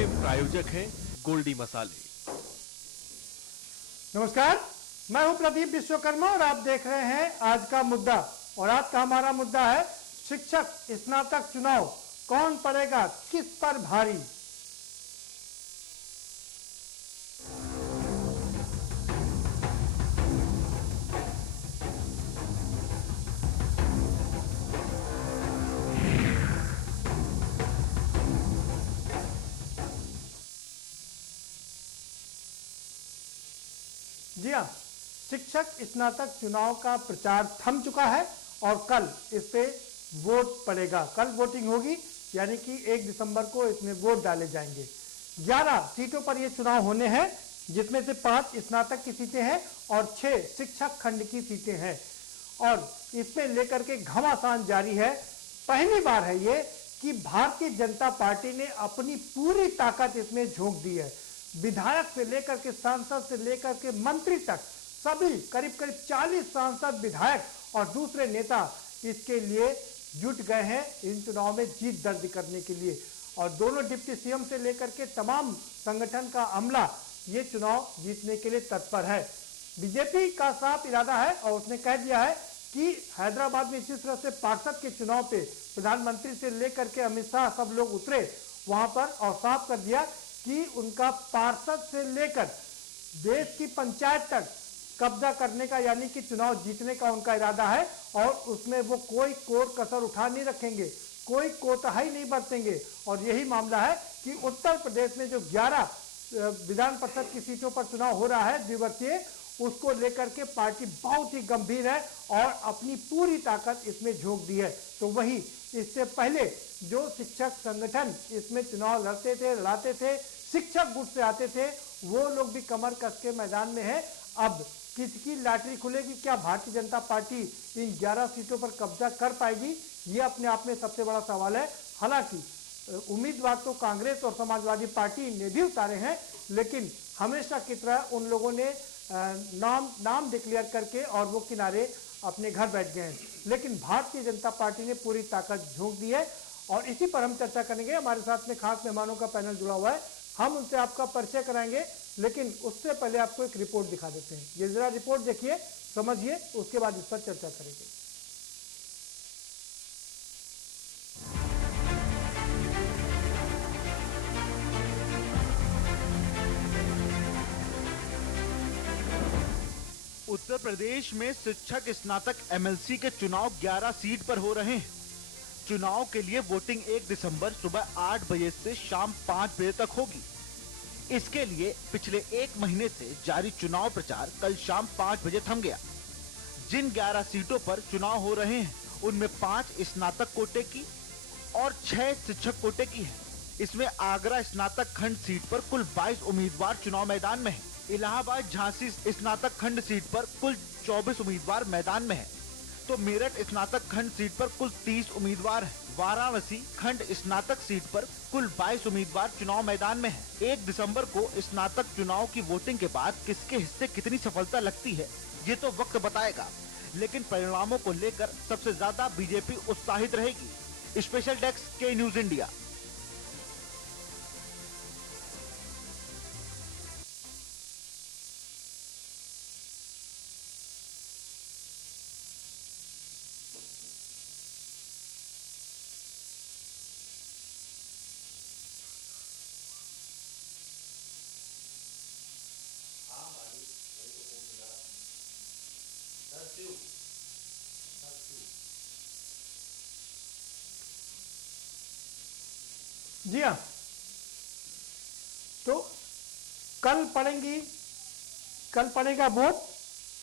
के प्रायोजक हैं गोल्डी मसाले। नमस्कार, मैं हूं प्रदीप विश्वकर्मा और आप देख रहे हैं आज का मुद्दा। और आज का हमारा मुद्दा है शिक्षक स्नातक चुनाव, कौन पड़ेगा किस पर भारी। जी हाँ, शिक्षक स्नातक चुनाव का प्रचार थम चुका है और कल इस पे वोट पड़ेगा। कल वोटिंग होगी, यानी कि 1 दिसंबर को इसमें वोट डाले जाएंगे। 11 सीटों पर ये चुनाव होने हैं, जिसमें से 5 स्नातक की सीटें हैं और 6 शिक्षक खंड की सीटें हैं। और इसमें लेकर के घमासान जारी है। पहली बार है ये कि भारतीय जनता पार्टी ने अपनी पूरी ताकत इसमें झोंक दी है। विधायक से लेकर के सांसद से लेकर के मंत्री तक सभी करीब 40 सांसद, विधायक और दूसरे नेता इसके लिए जुट गए हैं इन चुनाव में जीत दर्ज करने के लिए। और दोनों डिप्टी सीएम से लेकर के तमाम संगठन का अमला ये चुनाव जीतने के लिए तत्पर है। बीजेपी का साफ इरादा है और उसने कह दिया है कि हैदराबाद में इसी तरह से पार्षद के चुनाव पे प्रधानमंत्री से लेकर के अमित शाह सब लोग उतरे वहां पर और साफ कर दिया कि उनका पार्षद से लेकर देश की पंचायत तक कब्जा करने का, यानी कि चुनाव जीतने का उनका इरादा है। और उसमें वो कोई कोर कसर उठा नहीं रखेंगे, कोई कोताही नहीं बरतेंगे। और यही मामला है कि उत्तर प्रदेश में जो 11 विधान परिषद की सीटों पर चुनाव हो रहा है द्विवर्षीय, उसको लेकर के पार्टी बहुत ही गंभीर है और अपनी पूरी ताकत इसमें झोंक दी है। तो वही इससे पहले जो शिक्षक संगठन इसमें चुनाव लड़ते थे, लड़ाते थे, शिक्षक गुट से आते थे, वो लोग भी कमर कस के मैदान में है। अब किसकी लॉटरी खुलेगी, क्या भारतीय जनता पार्टी इन 11 सीटों पर कब्जा कर पाएगी, ये अपने आप में सबसे बड़ा सवाल है। हालांकि उम्मीदवार तो कांग्रेस और समाजवादी पार्टी ने भी उतारे हैं, लेकिन हमेशा की तरह उन लोगों ने नाम डिक्लेयर करके और वो किनारे अपने घर बैठ गए हैं। लेकिन भारतीय जनता पार्टी ने पूरी ताकत झोंक दी है और इसी पर हम चर्चा करेंगे। हमारे साथ में खास मेहमानों का पैनल जुड़ा हुआ है, हम उनसे आपका परिचय कराएंगे, लेकिन उससे पहले आपको एक रिपोर्ट दिखा देते हैं। ये जरा रिपोर्ट देखिए, समझिए, उसके बाद इस पर चर्चा करेंगे। उत्तर प्रदेश में शिक्षक स्नातक एमएलसी के चुनाव 11 सीट पर हो रहे हैं। चुनाव के लिए वोटिंग 1 दिसंबर सुबह 8 बजे से शाम 5 बजे तक होगी। इसके लिए पिछले 1 महीने से जारी चुनाव प्रचार कल शाम 5 बजे थम गया। जिन 11 सीटों पर चुनाव हो रहे हैं, उनमें 5 स्नातक कोटे की और 6 शिक्षक कोटे की है। इसमें आगरा स्नातक खंड सीट पर कुल 22 उम्मीदवार चुनाव मैदान में हैं। इलाहाबाद झांसी स्नातक खंड सीट पर कुल 24 उम्मीदवार मैदान में हैं। तो मेरठ स्नातक खंड सीट पर कुल 30 उम्मीदवार हैं। वाराणसी खंड स्नातक सीट पर कुल 22 उम्मीदवार चुनाव मैदान में हैं। 1 दिसंबर को स्नातक चुनाव की वोटिंग के बाद किसके हिस्से कितनी सफलता लगती है, ये तो वक्त बताएगा। लेकिन परिणामों को लेकर सबसे ज्यादा बीजेपी उत्साहित रहेगी। स्पेशल डेस्क के न्यूज इंडिया। जी हाँ, तो कल पड़ेगा वोट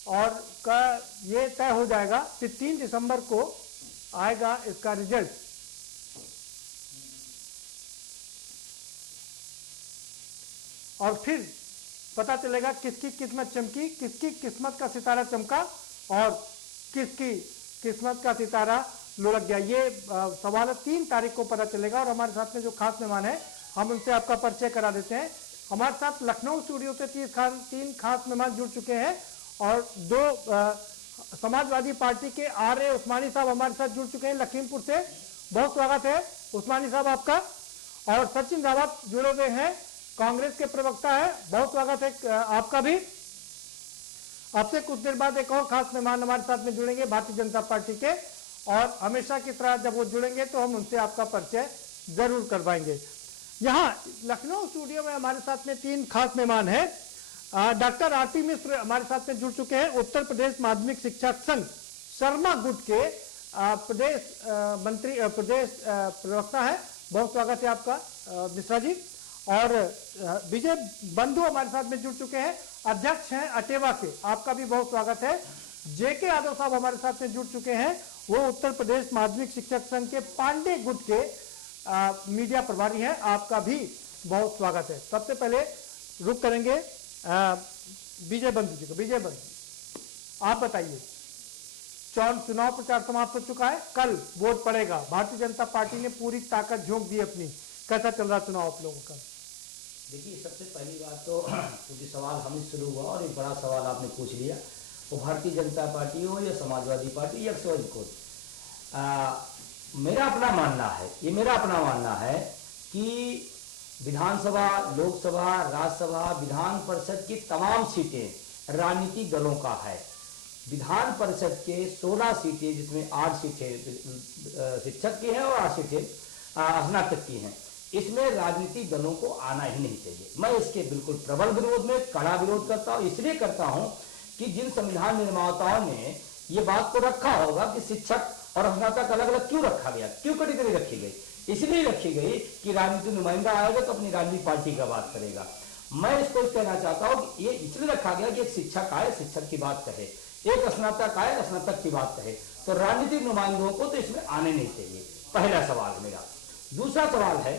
और ये तय हो जाएगा कि 3 दिसंबर को आएगा इसका रिजल्ट। और फिर पता चलेगा किसकी किस्मत चमकी, किसकी किस्मत का सितारा चमका और किसकी किस्मत का सितारा लुढ़क गया। ये सवाल 3 तारीख को पता चलेगा। और हमारे साथ में जो खास मेहमान है, हम उनसे आपका परिचय करा देते हैं। हमारे साथ लखनऊ स्टूडियो से 3 खास मेहमान जुड़ चुके हैं और 2 समाजवादी पार्टी के आर्य उस्मानी साहब हमारे साथ जुड़ चुके हैं लखीमपुर से। बहुत स्वागत है उस्मानी साहब आपका। और सचिन रावत जुड़े हुए हैं, कांग्रेस के प्रवक्ता है। बहुत स्वागत है आपका भी। आपसे कुछ देर बाद एक और खास मेहमान हमारे साथ में जुड़ेंगे भारतीय जनता पार्टी के, और हमेशा की तरह जब वो जुड़ेंगे तो हम उनसे आपका परिचय जरूर करवाएंगे। यहाँ लखनऊ स्टूडियो में हमारे साथ में 3 खास मेहमान हैं। डॉक्टर आरती मिश्र हमारे साथ में जुड़ चुके हैं, उत्तर प्रदेश माध्यमिक शिक्षा संघ शर्मा गुट के प्रदेश मंत्री, प्रदेश प्रवक्ता है। बहुत स्वागत है आपका मिश्रा जी। और विजय बंधु हमारे साथ में जुड़ चुके हैं, अध्यक्ष हैं अटेवा के, आपका भी बहुत स्वागत है। जेके यादव साहब हमारे साथ में जुड़ चुके हैं, वो उत्तर प्रदेश माध्यमिक शिक्षक संघ के पांडे गुट के मीडिया प्रभारी हैं, आपका भी बहुत स्वागत है। सबसे पहले रुक करेंगे विजय बंधु जी को। विजय बंधु, आप बताइए, चुनाव प्रचार समाप्त हो चुका है, कल वोट पड़ेगा, भारतीय जनता पार्टी ने पूरी ताकत झोंक दी अपनी, कैसा चल रहा चुनाव आप लोगों का? देखिए, सबसे पहली बात तो क्योंकि सवाल हमें शुरू हुआ और एक बड़ा सवाल आपने पूछ लिया, वो भारतीय जनता पार्टी हो या समाजवादी पार्टी या कोई, मेरा अपना मानना है, ये मेरा अपना मानना है कि विधानसभा, लोकसभा, राज्यसभा, विधान परिषद की तमाम सीटें राजनीतिक दलों का है। विधान परिषद के 16 सीटें, जिसमें 8 सीटें शिक्षक की हैं और 8 सीटें स्नातक की हैं, इसमें राजनीतिक दलों को आना ही नहीं चाहिए। मैं इसके बिल्कुल प्रबल विरोध में कड़ा विरोध करता हूँ। इसलिए करता हूँ कि जिन संविधान निर्माताओं ने ये बात को रखा होगा कि शिक्षक और स्नातक अलग अलग क्यों रखा गया, क्यों कैटेगरी रखी गई, इसलिए रखी गई कि राजनीतिक नुमाइंदा आएगा तो अपनी राजनीतिक पार्टी का बात करेगा। मैं इसको कहना चाहता हूँ कि ये इसलिए रखा गया कि एक शिक्षक आए, शिक्षक की बात कहे, एक स्नातक आए, स्नातक की बात कहे, तो राजनीतिक नुमाइंदों को तो इसमें आने नहीं चाहिए। पहला सवाल मेरा। दूसरा सवाल है,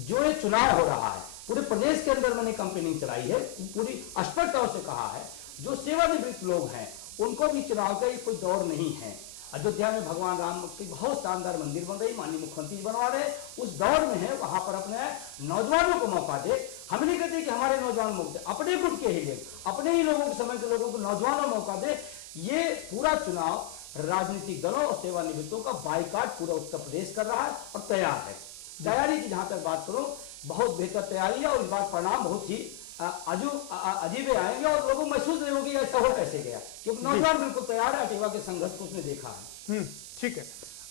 जो ये चुनाव हो रहा है पूरे प्रदेश के अंदर, मैंने कंपेनिंग चलाई है, पूरी स्पष्ट तौर से कहा है, जो सेवानिवृत्त लोग हैं उनको भी चुनाव का कोई दौर नहीं है। अयोध्या में भगवान राम की बहुत शानदार मंदिर बन रही, माननीय मुख्यमंत्री बनवा रहे, उस दौर में है, वहां पर अपने नौजवानों को मौका दे। हम नहीं कहते कि हमारे नौजवान मौका दे, अपने ग्रुप के ही लोग, अपने ही लोगों के समय के लोगों को नौजवानों मौका दे। ये पूरा चुनाव राजनीतिक दलों और सेवानिवृत्तों का बाइकाट पूरा उत्तर प्रदेश कर रहा है और तैयार है। तैयारी की जहां तक बात करूं, बहुत बेहतर तैयारी है और इस बार परिणाम बहुत ही अजीबे आएंगे और लोगों को महसूस नहीं होगी ऐसा हो कैसे गया, क्योंकि नौजवान बिल्कुल तैयार है। अटेवा के संघर्ष को उसने देखा है। ठीक है,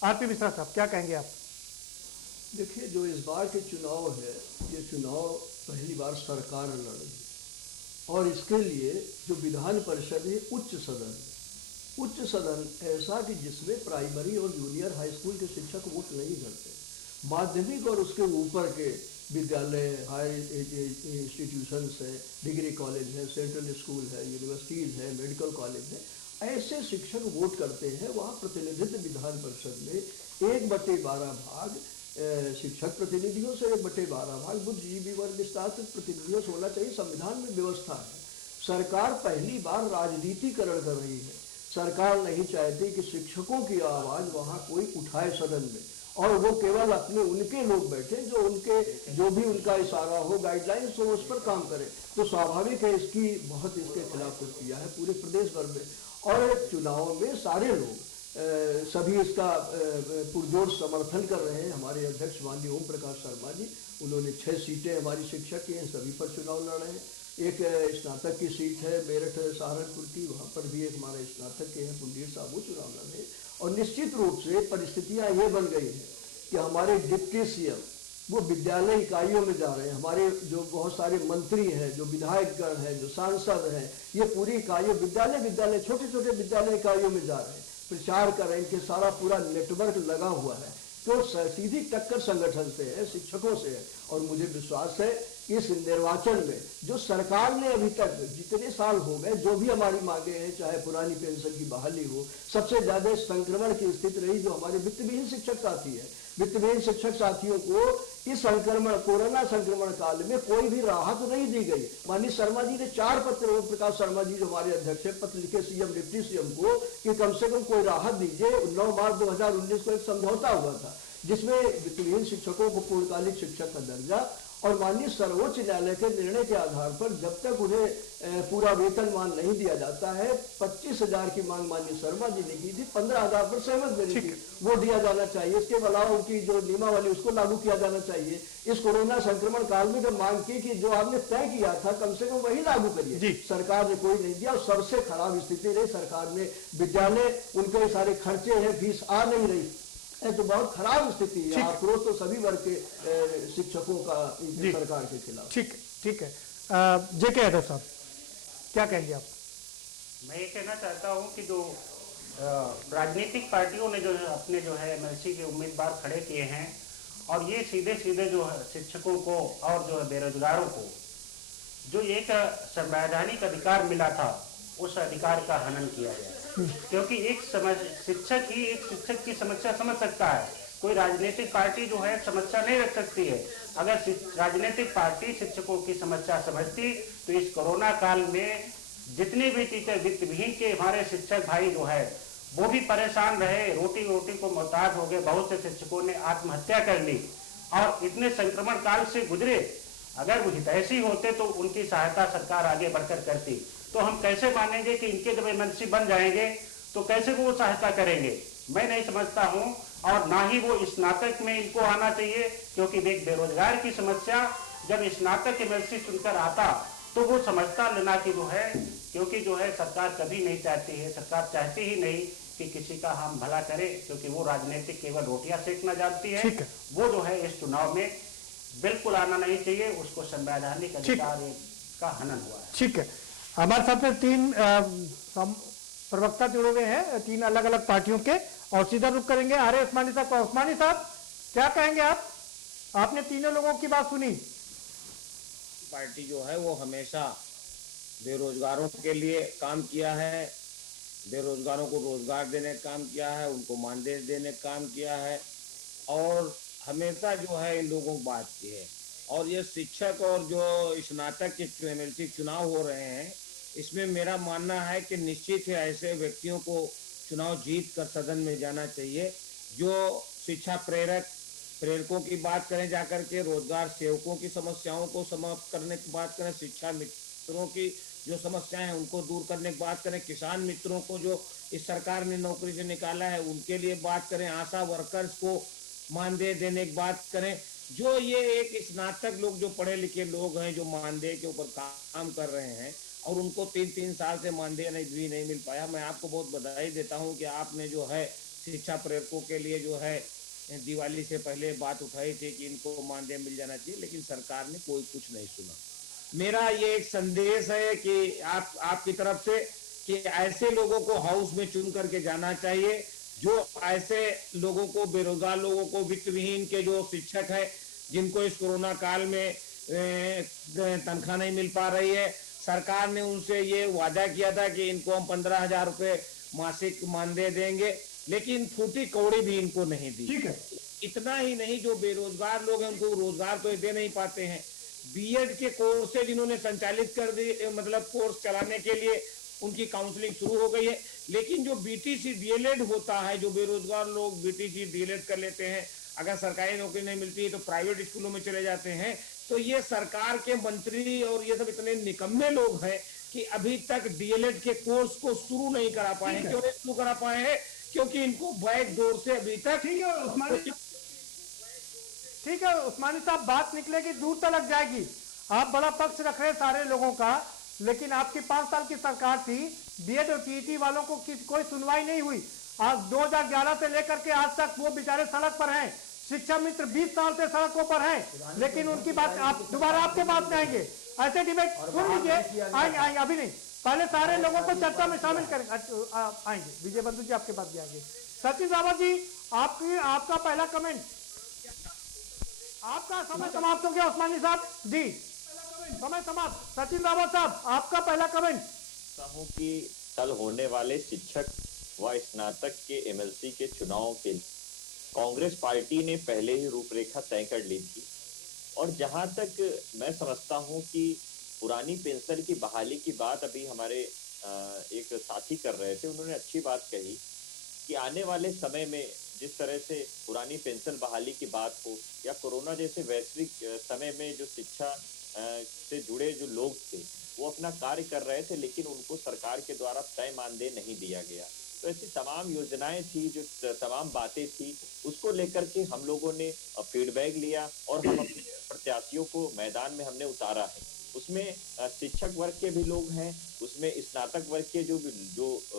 आरती मिश्रा साहब क्या कहेंगे आप? देखिए, जो इस बार के चुनाव है, ये चुनाव पहली बार सरकार लड़ रही है और इसके लिए जो विधान परिषद है, उच्च सदन है। उच्च सदन ऐसा कि जिसमें प्राइमरी और जूनियर हाई स्कूल के शिक्षक वोट नहीं करते, माध्यमिक और उसके ऊपर के विद्यालय, हायर इंस्टीट्यूशंस है, डिग्री कॉलेज है, सेंट्रल स्कूल है, यूनिवर्सिटीज़ है, मेडिकल कॉलेज है, ऐसे शिक्षक वोट करते हैं। वहाँ प्रतिनिधित्व विधान परिषद में 1/12 भाग शिक्षक प्रतिनिधियों से, 1/12 भाग बुद्धिजीवी वर्ग स्नातक प्रतिनिधियों से होना चाहिए। संविधान में व्यवस्था है। सरकार पहली बार राजनीतिकरण कर रही है। सरकार नहीं चाहती कि शिक्षकों की आवाज़ वहाँ कोई उठाए सदन में, और वो केवल अपने उनके लोग बैठे जो भी उनका इशारा हो, गाइडलाइंस हो, उस पर काम करें। तो स्वाभाविक है इसकी बहुत इसके खिलाफ कुछ किया है पूरे प्रदेश भर में। और चुनाव में सारे लोग सभी इसका पुरजोर समर्थन कर रहे हैं। हमारे अध्यक्ष माननीय ओम प्रकाश शर्मा जी, उन्होंने 6 सीटें हमारी शिक्षक की हैं, सभी पर चुनाव लड़ रहे हैं। एक स्नातक की सीट है मेरठ सहारनपुर की, वहाँ पर भी एक हमारे स्नातक के हैं पुंडीर साहब, वो चुनाव लड़ रहे हैं। और निश्चित रूप से परिस्थितियाँ ये बन गई हैं कि हमारे डिप्टी सीएम वो विद्यालय इकाइयों में जा रहे हैं। हमारे जो बहुत सारे मंत्री हैं, जो विधायकगण हैं, जो सांसद हैं, ये पूरी इकाइयों विद्यालय छोटे छोटे विद्यालय इकाइयों में जा रहे हैं, प्रचार कर रहे हैं। इनके सारा पूरा नेटवर्क लगा हुआ है, तो सीधी टक्कर संगठन से है, शिक्षकों से है। और मुझे विश्वास है इस निर्वाचन में जो सरकार ने अभी तक जितने साल हो गए जो भी हमारी मांगे हैं, चाहे पुरानी पेंशन की बहाली हो, सबसे ज्यादा संक्रमण की स्थिति रही जो हमारे वित्तविहीन शिक्षक साथी है। वित्तविहीन शिक्षक साथियों को इस संक्रमण, कोरोना संक्रमण काल में कोई भी राहत नहीं दी गई। माननीय शर्मा जी ने 4 पत्र, ओम प्रकाश शर्मा जी जो हमारे अध्यक्ष है, पत्र लिखे सीएम, डिप्टी सीएम को कि कम से कम कोई राहत दीजिए। 9 मार्च 2019 को एक समझौता हुआ था जिसमें वित्तविहीन शिक्षकों को पूर्णकालिक शिक्षक का दर्जा और माननीय सर्वोच्च न्यायालय के निर्णय के आधार पर जब तक उन्हें पूरा वेतनमान नहीं दिया जाता है, 25,000 की मांग माननीय शर्मा जी ने की थी, 15,000 पर सहमत बनी थी, वो दिया जाना चाहिए। इसके अलावा उनकी जो नियमावली उसको लागू किया जाना चाहिए। इस कोरोना संक्रमण काल में जब मांग की कि जो आपने तय किया था कम से कम वही लागू करिए, सरकार ने कोई नहीं दिया। और सबसे खराब स्थिति रही सरकार ने, विद्यालय उनके सारे खर्चे हैं, फीस आ नहीं रही है, तो बहुत खराब स्थिति है। आक्रोश तो सभी वर्ग के शिक्षकों का सरकार के खिलाफ। ठीक है। जेके यादव साहब, क्या कहेंगे आप? मैं ये कहना चाहता हूँ कि जो राजनीतिक पार्टियों ने जो है अपने जो है एमएलसी के उम्मीदवार खड़े किए हैं, और ये सीधे सीधे जो है शिक्षकों को और जो है बेरोजगारों को जो एक संवैधानिक अधिकार मिला था, उस अधिकार का हनन किया गया। क्योंकि एक शिक्षक ही एक शिक्षक की समस्या समझ सकता है, कोई राजनीतिक पार्टी जो है समस्या नहीं रख सकती है। अगर राजनीतिक पार्टी शिक्षकों की समस्या समझती तो इस कोरोना काल में जितने भी टीचर वित्तविहीन के हमारे शिक्षक भाई जो है वो भी परेशान रहे, रोटी रोटी को मोहताज हो गए। बहुत से शिक्षकों ने आत्महत्या कर ली और इतने संक्रमण काल से गुजरे। अगर वो हितैषी होते तो उनकी सहायता सरकार आगे बढ़कर करती। तो हम कैसे मानेंगे कि इनके जब एमएलसी बन जाएंगे तो कैसे वो सहायता करेंगे? मैं नहीं समझता हूँ, और ना ही वो स्नातक में इनको आना चाहिए, क्योंकि एक बेरोजगार की समस्या जब स्नातक एमएलसी सुनकर आता तो वो समझता लेना कि जो है, क्योंकि जो है सरकार कभी नहीं चाहती है, सरकार चाहती ही नहीं कि किसी का हम भला करे, क्योंकि वो राजनीतिक केवल रोटियां सेकना जानती है। वो जो है इस चुनाव में बिल्कुल आना नहीं चाहिए, उसको संवैधानिक अधिकार का हनन हुआ है। ठीक है, हमारे साथ में 3 प्रवक्ता जुड़े हुए हैं 3 अलग अलग पार्टियों के, और सीधा रुख करेंगे आर्य उस्मानी साहब को। उस्मानी साहब, क्या कहेंगे आप? आपने तीनों लोगों की बात सुनी। पार्टी जो है वो हमेशा बेरोजगारों के लिए काम किया है, बेरोजगारों को रोजगार देने का काम किया है, उनको मानदेय देने का काम किया है, और हमेशा जो है इन लोगों को बात की है। और ये शिक्षक और जो स्नातक के एमएलसी चुनाव हो रहे हैं, इसमें मेरा मानना है कि निश्चित ही ऐसे व्यक्तियों को चुनाव जीत कर सदन में जाना चाहिए जो शिक्षा प्रेरकों की बात करें, जाकर के रोजगार सेवकों की समस्याओं को समाप्त करने की बात करें, शिक्षा मित्रों की जो समस्याएं हैं उनको दूर करने की बात करें, किसान मित्रों को जो इस सरकार ने नौकरी से निकाला है उनके लिए बात करें, आशा वर्कर्स को मानदेय देने की बात करें। जो ये एक स्नातक लोग जो पढ़े लिखे लोग हैं जो मानदेय के ऊपर काम कर रहे हैं और उनको 3-3 साल से मानदेय नहीं मिल पाया, मैं आपको बहुत बधाई देता हूं कि आपने जो है शिक्षा प्रेरकों के लिए जो है दिवाली से पहले बात उठाई थी कि इनको मानदेय मिल जाना चाहिए, लेकिन सरकार ने कोई कुछ नहीं सुना। मेरा ये एक संदेश है कि आपकी तरफ से कि ऐसे लोगों को हाउस में चुन करके जाना चाहिए, जो ऐसे लोगों को, बेरोजगार लोगों को, वित्तविहीन के जो शिक्षक है जिनको इस कोरोना काल में तनख्वाह नहीं मिल पा रही है, सरकार ने उनसे ये वादा किया था कि इनको हम 15,000 रुपए मासिक मानदेय देंगे, लेकिन फूटी कौड़ी भी इनको नहीं दी। ठीक है, इतना ही नहीं, जो बेरोजगार लोग हैं उनको रोजगार तो दे नहीं पाते हैं। बीएड के कोर्सेज इन्होंने संचालित कर दिए, मतलब कोर्स चलाने के लिए उनकी काउंसलिंग शुरू हो गई है, लेकिन जो बीटीसी डीएलएड होता है, जो बेरोजगार लोग बीटीसी डीएलएड कर लेते हैं, अगर सरकारी नौकरी नहीं मिलती है तो प्राइवेट स्कूलों में चले जाते हैं। तो ये सरकार के मंत्री और ये सब इतने निकम्मे लोग हैं कि अभी तक डीएलएड के कोर्स को शुरू नहीं करा पाए हैं। क्यों नहीं शुरू करा पाए हैं? क्योंकि इनको बैक डोर से अभी तक। ठीक है उस्मानी साहब, बात निकलेगी दूर तक जाएगी। आप बड़ा पक्ष रख रहे हैं सारे लोगों का, लेकिन आपकी 5 साल की सरकार थी, बीएड और टीईटी वालों को कोई सुनवाई नहीं हुई। आज 2011 से लेकर के आज तक वो बेचारे सड़क पर हैं। शिक्षा मित्र 20 साल से सड़कों पर हैं, लेकिन उनकी बात आप दोबारा आपके पास में आएंगे। ऐसे डिबेट सुन लीजिए, आएंगे अभी नहीं, पहले सारे लोगों को चर्चा में शामिल करेंगे। आएंगे विजय बंधु जी, आपके पास भी आएंगे। सचिन रावत जी, आपका पहला कमेंट। आपका समय समाप्त हो गया उस्मानी साहब जी, समय समाप्त। सचिन रावत साहब, आपका पहला कमेंट। हूं कि कल होने वाले शिक्षक व स्नातक के एमएलसी के चुनाव के कांग्रेस पार्टी ने पहले ही रूपरेखा तय कर ली थी, और जहां तक मैं समझता हूं कि पुरानी पेंशन की बहाली की बात अभी हमारे एक साथी कर रहे थे, उन्होंने अच्छी बात कही कि आने वाले समय में जिस तरह से पुरानी पेंशन बहाली की बात हो या कोरोना जैसे वैश्विक समय में जो शिक्षा से जुड़े जो लोग थे वो अपना कार्य कर रहे थे, लेकिन उनको सरकार के द्वारा तय मानदेय नहीं दिया गया। तो ऐसी तमाम योजनाएं थी, जो तमाम बातें थी, उसको लेकर के हम लोगों ने फीडबैक लिया और हम अपने प्रत्याशियों को मैदान में हमने उतारा है। उसमें शिक्षक वर्ग के भी लोग हैं, उसमें स्नातक वर्ग के जो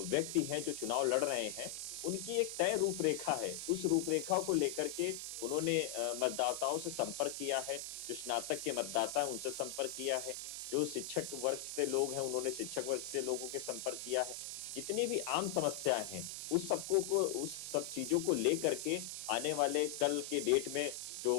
व्यक्ति हैं जो चुनाव लड़ रहे हैं, उनकी एक तय रूपरेखा है। उस रूपरेखा को लेकर के उन्होंने मतदाताओं से संपर्क किया है। जो स्नातक के मतदाता हैं उनसे संपर्क किया है, जो शिक्षक वर्ग से लोग हैं उन्होंने शिक्षक वर्ग से लोगों के संपर्क किया है। जितनी भी आम समस्याएं हैं उस सब चीजों को लेकर के आने वाले कल के डेट में जो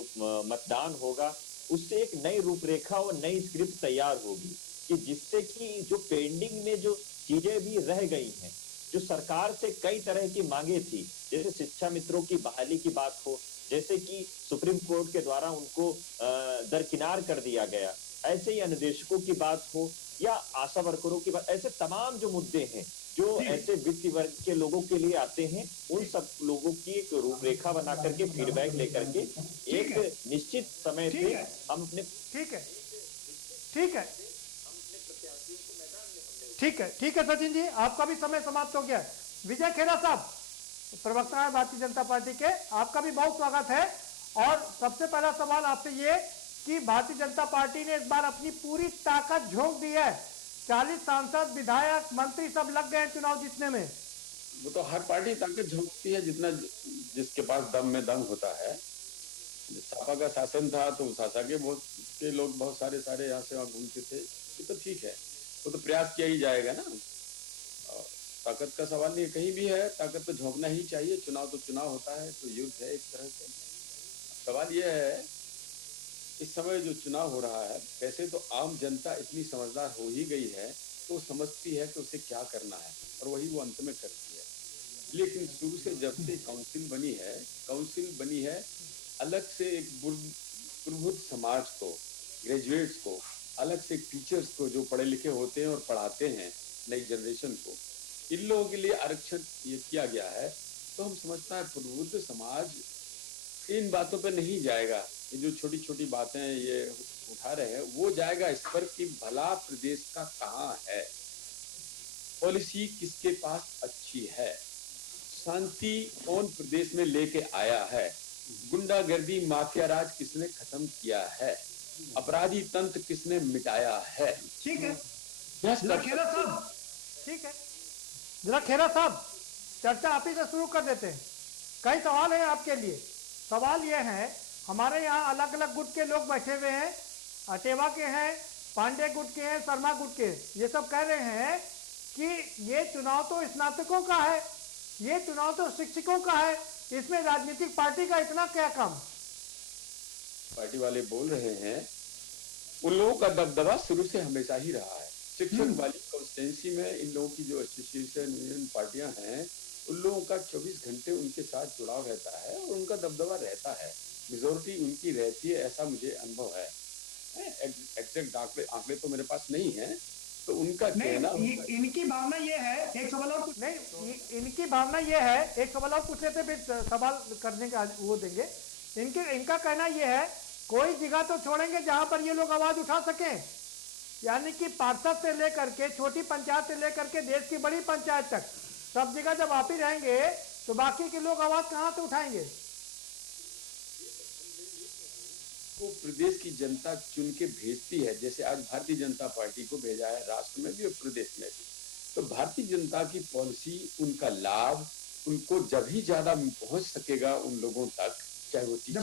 मतदान होगा उससे एक नई रूपरेखा और नई स्क्रिप्ट तैयार होगी कि जिससे कि जो पेंडिंग में जो चीजें भी रह गई हैं, जो सरकार से कई तरह की मांगे थी, जैसे शिक्षा मित्रों की बहाली की बात हो, जैसे कि सुप्रीम कोर्ट के द्वारा उनको दरकिनार कर दिया गया, ऐसे ही अनुदेशकों की बात हो या आशा वर्करों की बात, ऐसे तमाम जो मुद्दे हैं जो ऐसे वित्त वर्ग के लोगों के लिए आते हैं, उन सब लोगों की एक रूपरेखा बना करके फीडबैक लेकर के एक निश्चित समय पे हम अपने ठीक है सचिन जी, आपका भी समय समाप्त हो गया है। विजय खेरा साहब, प्रवक्ता है भारतीय जनता पार्टी के, आपका भी बहुत स्वागत है। और सबसे पहला सवाल आपसे ये कि भारतीय जनता पार्टी ने इस बार अपनी पूरी ताकत झोंक दी है, 40 सांसद, विधायक, मंत्री सब लग गए हैं चुनाव जीतने में। वो तो हर पार्टी ताकत झोंकती है जितना जिसके पास दम में दम होता है। सपा का शासन था तो सासा के लोग बहुत सारे यहाँ से वहाँ घूमते थे, ये तो ठीक है, वो तो प्रयास किया ही जाएगा ना। ताकत का सवाल नहीं, कहीं भी है ताकत तो झोंकना ही चाहिए। चुनाव तो चुनाव होता है, तो युद्ध है एक तरह से। सवाल यह है इस समय जो चुनाव हो रहा है, वैसे तो आम जनता इतनी समझदार हो ही गई है तो समझती है कि उसे क्या करना है और वही वो अंत में करती है। लेकिन शुरू से जब से काउंसिल बनी है अलग से एक प्रबुद्ध समाज को, ग्रेजुएट्स को, अलग से टीचर्स को जो पढ़े लिखे होते हैं और पढ़ाते हैं नई जनरेशन को, इन लोगों के लिए आरक्षण ये किया गया है। तो हम समझता है प्रबुद्ध समाज इन बातों पे नहीं जाएगा। ये जो छोटी छोटी बातें ये उठा रहे हैं वो जाएगा इस पर कि भला प्रदेश का कहाँ है, पॉलिसी किसके पास अच्छी है, शांति कौन प्रदेश में लेके आया है, गुंडागर्दी माफिया राज किसने खत्म किया है, अपराधी तंत्र किसने मिटाया है। ठीक है जरा खेरा साहब, ठीक है जरा खेरा साहब, चर्चा आप ही से शुरू कर देते हैं। कई सवाल हैं आपके लिए। सवाल ये है, हमारे यहाँ अलग अलग गुट के लोग बैठे हुए हैं, अटेवा के हैं, पांडे गुट के हैं, शर्मा गुट के, ये सब कह रहे हैं कि ये चुनाव तो स्नातकों का है, ये चुनाव तो शिक्षकों का है, इसमें राजनीतिक पार्टी का इतना क्या काम। पार्टी वाले बोल रहे हैं, उन लोगों का दबदबा शुरू से हमेशा ही रहा है। शिक्षक वाली कॉन्स्टिट्यूंसी में इन लोगों की जो एसोसिएशन यूनियन पार्टियां हैं, उन लोगों का 24 घंटे उनके साथ जुड़ाव रहता है और उनका दबदबा रहता है, मेजोरिटी उनकी रहती है, ऐसा मुझे अनुभव है। एग्जैक्ट आंकड़े तो मेरे पास नहीं है, तो उनका कहना इनकी भावना ये है, एक सवाल और नहीं, इनकी भावना ये है, एक सवाल और पूछने से फिर सवाल करने का वो देंगे। इनका कहना ये है, कोई जगह तो छोड़ेंगे जहां पर ये लोग आवाज उठा सकें, यानी कि पार्षद से लेकर के छोटी पंचायत से लेकर के देश की बड़ी पंचायत तक सब जगह जब आप ही रहेंगे तो बाकी के लोग आवाज कहां से उठाएंगे। वो प्रदेश की जनता चुन के भेजती है, जैसे आज भारतीय जनता पार्टी को भेजा है राष्ट्र में भी और प्रदेश में भी। तो भारतीय जनता की पॉलिसी, उनका लाभ उनको जब ही ज्यादा पहुंच सकेगा उन लोगों तक, चाहे वो जब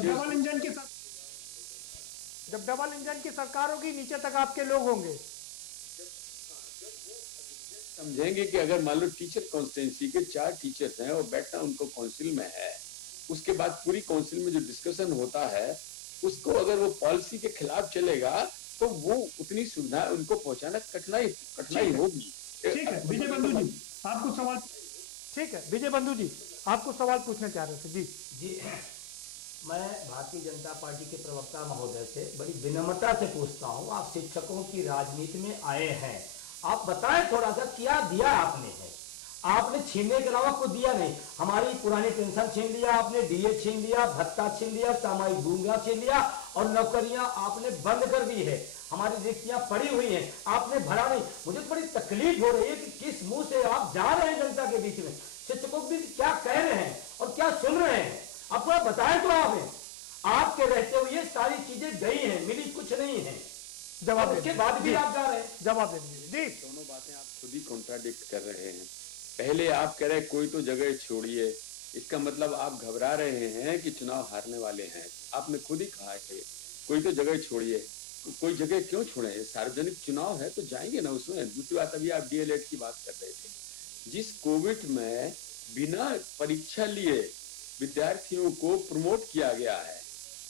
डबल इंजन की सरकार होगी, नीचे तक आपके लोग होंगे। समझेंगे कि अगर मान लो टीचर कॉन्स्टिट्यूंसी के 4 टीचर्स हैं और बैठना उनको काउंसिल में है, उसके बाद पूरी काउंसिल में जो डिस्कशन होता है उसको अगर वो पॉलिसी के खिलाफ चलेगा तो वो उतनी सुविधा उनको पहुंचाना कठिनाई होगी। ठीक है विजय बंधु जी, आपको सवाल, ठीक है विजय बंधु जी आपको सवाल पूछना चाह रहे थे। जी मैं भारतीय जनता पार्टी के प्रवक्ता महोदय से बड़ी विनम्रता से पूछता हूँ, आप शिक्षकों की राजनीति में आए हैं, आप बताएं थोड़ा सा क्या दिया आपने है। आपने छीनने के अलावा कुछ दिया नहीं। हमारी पुरानी पेंशन छीन लिया आपने, डीए छीन लिया, भत्ता छीन लिया, सामाजिक भूमिका छीन लिया और नौकरियां आपने बंद कर दी है। हमारी रिक्तियां पड़ी हुई हैं, आपने भरा नहीं। मुझे तो बड़ी तकलीफ हो रही है कि किस मुंह से आप जा रहे हैं जनता के बीच में, शिक्षकों के बीच क्या कह रहे हैं और क्या सुन रहे हैं। आप थोड़ा बताएं तो आपके रहते हुए ये सारी चीजें गई हैं, मिली कुछ नहीं है। जवाब उसके बाद भी आप जा रहे हैं। जवाब दे दीजिए जी। दोनों बातें आप खुद ही कॉन्ट्राडिक्ट कर रहे हैं। पहले आप कह रहे हैं कोई तो जगह छोड़िए, इसका मतलब आप घबरा रहे हैं कि चुनाव हारने वाले हैं। आपने खुद ही कहा है कोई तो जगह छोड़िए। कोई जगह क्यों छोड़े? सार्वजनिक चुनाव है तो जाएंगे ना उसमें। दूसरी बात, अभी आप डीएलएड की बात कर रहे थे। जिस कोविड में बिना परीक्षा लिए विद्यार्थियों को प्रमोट किया गया है,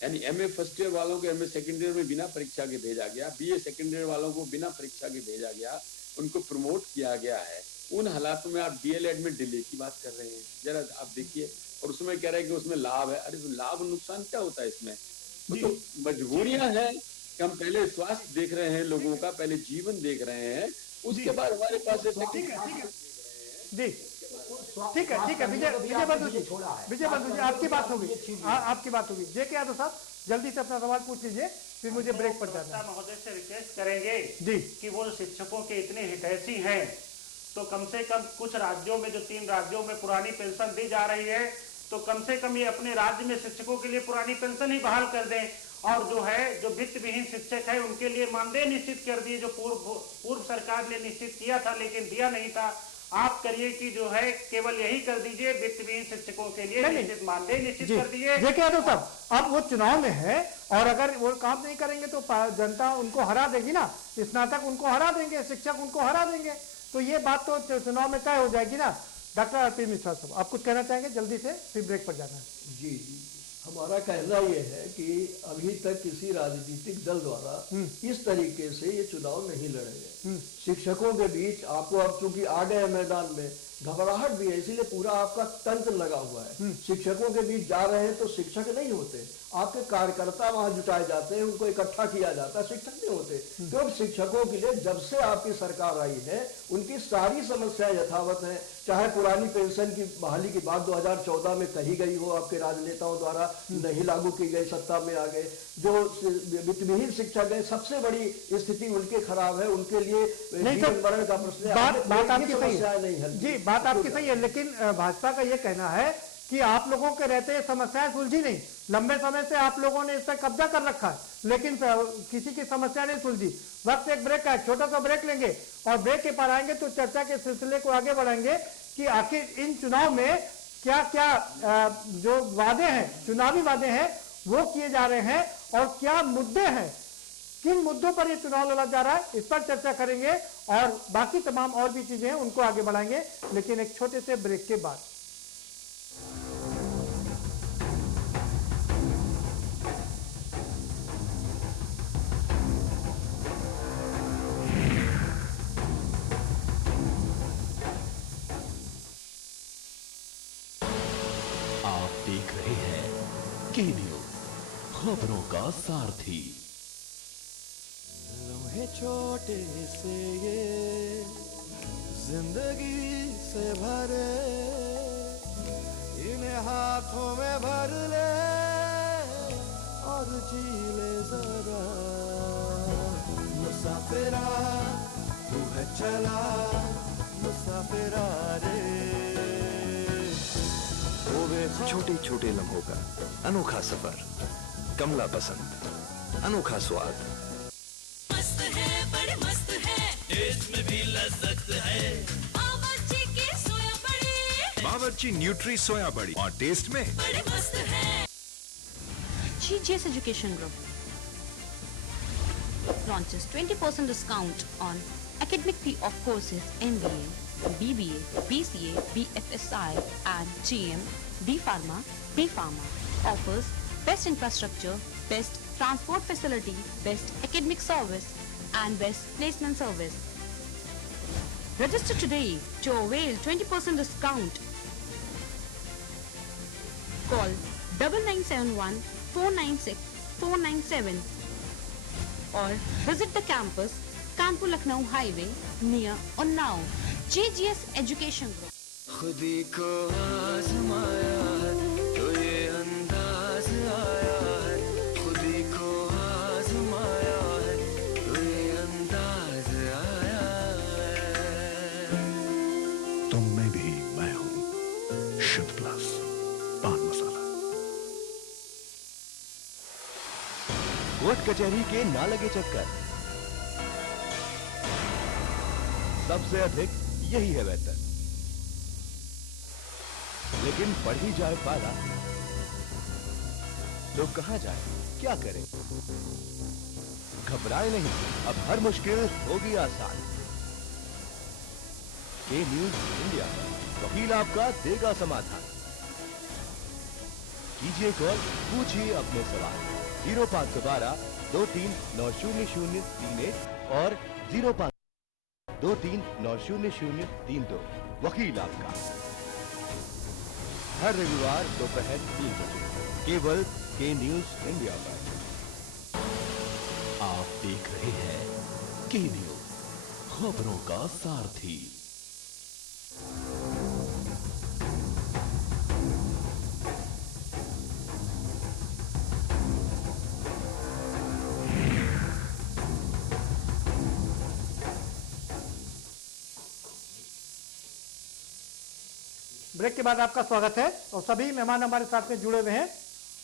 यानी एमए फर्स्ट ईयर वालों को एमए सेकेंड ईयर में बिना परीक्षा के भेजा गया, बीए सेकेंड ईयर वालों को बिना परीक्षा के भेजा गया, उनको प्रमोट किया गया है। उन हालातों में आप डीएलएड में डिले की बात कर रहे हैं। जरा आप देखिए, और उसमें कह रहे हैं कि उसमें लाभ है। अरे लाभ नुकसान क्या होता है इसमें? तो मजबूरियां हैं कि हम पहले स्वास्थ्य देख रहे हैं लोगों का, पहले जीवन देख रहे हैं, उसके बाद हमारे पास जी ठीक है विजय बंधु जी आपकी बात होगी, आपकी बात होगी। जे के यादव साहब जल्दी से अपना सवाल पूछ लीजिए, फिर मुझे ब्रेक पर जाना है। महोदय से रिक्वेस्ट करेंगे जी कि वो शिक्षकों के इतने हितैषी हैं तो कम से कम कुछ राज्यों में, जो 3 राज्यों में पुरानी पेंशन दी जा रही है, तो कम से कम ये अपने राज्य में शिक्षकों के लिए पुरानी पेंशन ही बहाल कर दें। और जो है जो वित्त विहीन शिक्षक है उनके लिए मानदेय निश्चित कर दिए, जो पूर्व सरकार ने निश्चित किया था लेकिन दिया नहीं था। आप करिए कि जो है केवल यही कर दीजिए, वित्त विहीन शिक्षकों के लिए निश्चित मानदेय निश्चित कर दिए। देखिए यादव साहब, अब वो चुनाव में है और अगर वो काम नहीं करेंगे तो जनता उनको हरा देगी ना। स्नातक उनको हरा देंगे, शिक्षक उनको हरा देंगे, तो ये बात तो चुनाव में तय हो जाएगी ना। डॉक्टर आरपी मिश्रा साहब आप कुछ कहना चाहेंगे जल्दी से, फिर ब्रेक पर जाना है। जी हमारा कहना ये है कि अभी तक किसी राजनीतिक दल द्वारा इस तरीके से ये चुनाव नहीं लड़े गए। शिक्षकों के बीच आपको अब चूंकि आ गए मैदान में, घबराहट भी है, इसीलिए पूरा आपका तंत्र लगा हुआ है। शिक्षकों के बीच जा रहे हैं तो शिक्षक नहीं होते, आपके कार्यकर्ता वहां जुटाए जाते हैं, उनको इकट्ठा किया जाता है, शिक्षक नहीं होते। क्योंकि शिक्षकों के लिए जब से आपकी सरकार आई है उनकी सारी समस्याएं यथावत हैं। चाहे पुरानी पेंशन की बहाली की बात 2014 में कही गई हो, आपके राजनेताओं द्वारा नहीं लागू की गई, सत्ता में आ गए। जो वित्तविहीन शिक्षक है, सबसे बड़ी स्थिति उनके खराब है, उनके लिए जीवन मरण का प्रश्न है। बात आपकी सही है जी, बात आपकी सही है, लेकिन भाजपा का ये कहना है कि आप लोगों के रहते ये समस्याएं सुलझी नहीं। लंबे समय से आप लोगों ने इस पर कब्जा कर रखा है लेकिन किसी की समस्या नहीं सुलझी। वक्त एक ब्रेक का, छोटा सा ब्रेक लेंगे और ब्रेक के पार आएंगे तो चर्चा के सिलसिले को आगे बढ़ाएंगे कि आखिर इन चुनाव में क्या क्या जो वादे हैं, चुनावी वादे हैं, वो किए जा रहे हैं और क्या मुद्दे हैं, किन मुद्दों पर ये चुनाव लड़ा जा रहा है, इस पर चर्चा करेंगे और बाकी तमाम और भी चीजें हैं उनको आगे बढ़ाएंगे, लेकिन एक छोटे से ब्रेक के बाद। आप देख रहे हैं के न्यूज, खबरों का सारथी। लम्हे छोटे से ये जिंदगी से भरे, इन्हें हाथों में भर ले और जी ले जरा। मुसाफिरा तू है चला, मुसाफिरा रे। छोटे छोटे लम्हों का अनोखा सफर, कमला पसंद, अनोखा स्वाद। मस्त है, बड़े मस्त है, टेस्ट में भी लज्जत है। बावर्ची की सोया बड़ी, बावर्ची न्यूट्री सोया बड़ी और टेस्ट में बड़े मस्त है। GGS Education Group launches 20% discount on academic fee of courses MBA, BBA, BCA, BFSI and GM, B Pharma, B Pharma. Offers best infrastructure, best transport facility, best academic service and best placement service. Register today to avail 20% discount. Call 9971 496 497 or visit the campus Kanpur Lucknow Highway near Unnao. GGS Education Group. खुदी को आजमाया है तो ये अंदाज आया है, खुदी को आजमाया है तो ये अंदाज आया है। तुम में भी मैं हूं, शुद्ध प्लस पान मसाला। कोर्ट कचहरी के ना लगे चक्कर, सबसे अधिक यही है बेहतर। लेकिन बढ़ ही जाए पाला तो कहां जाए, क्या करें? घबराए नहीं, अब हर मुश्किल होगी आसान। के न्यूज इंडिया, वकील आपका देगा समाधान। कीजिए कॉल, पूछिए अपने सवाल। 0512-23-90031 और 0523-90032। वकील आपका, हर रविवार दोपहर 3 बजे, केवल के न्यूज इंडिया पर। आप देख रहे हैं के न्यूज, खबरों का सारथी। ब्रेक के बाद आपका स्वागत है और सभी मेहमान हमारे साथ में जुड़े हुए हैं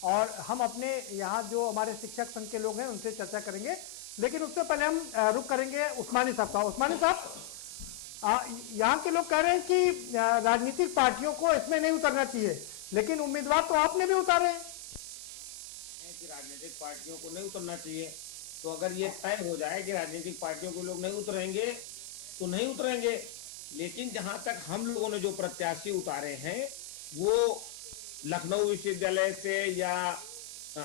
और हम अपने यहाँ जो हमारे शिक्षक संघ के लोग हैं उनसे चर्चा करेंगे, लेकिन उससे पहले हम रुक करेंगे उस्मानी साहब का। उस्मानी साहब, यहाँ के लोग कह रहे हैं कि राजनीतिक पार्टियों को इसमें नहीं उतरना चाहिए, लेकिन उम्मीदवार तो आपने भी उतारे हैं कि राजनीतिक पार्टियों को नहीं उतरना चाहिए। तो अगर ये तय हो जाए कि राजनीतिक पार्टियों के लोग नहीं उतरेंगे तो नहीं उतरेंगे, लेकिन जहां तक हम लोगों ने जो प्रत्याशी उतारे हैं वो लखनऊ विश्वविद्यालय से या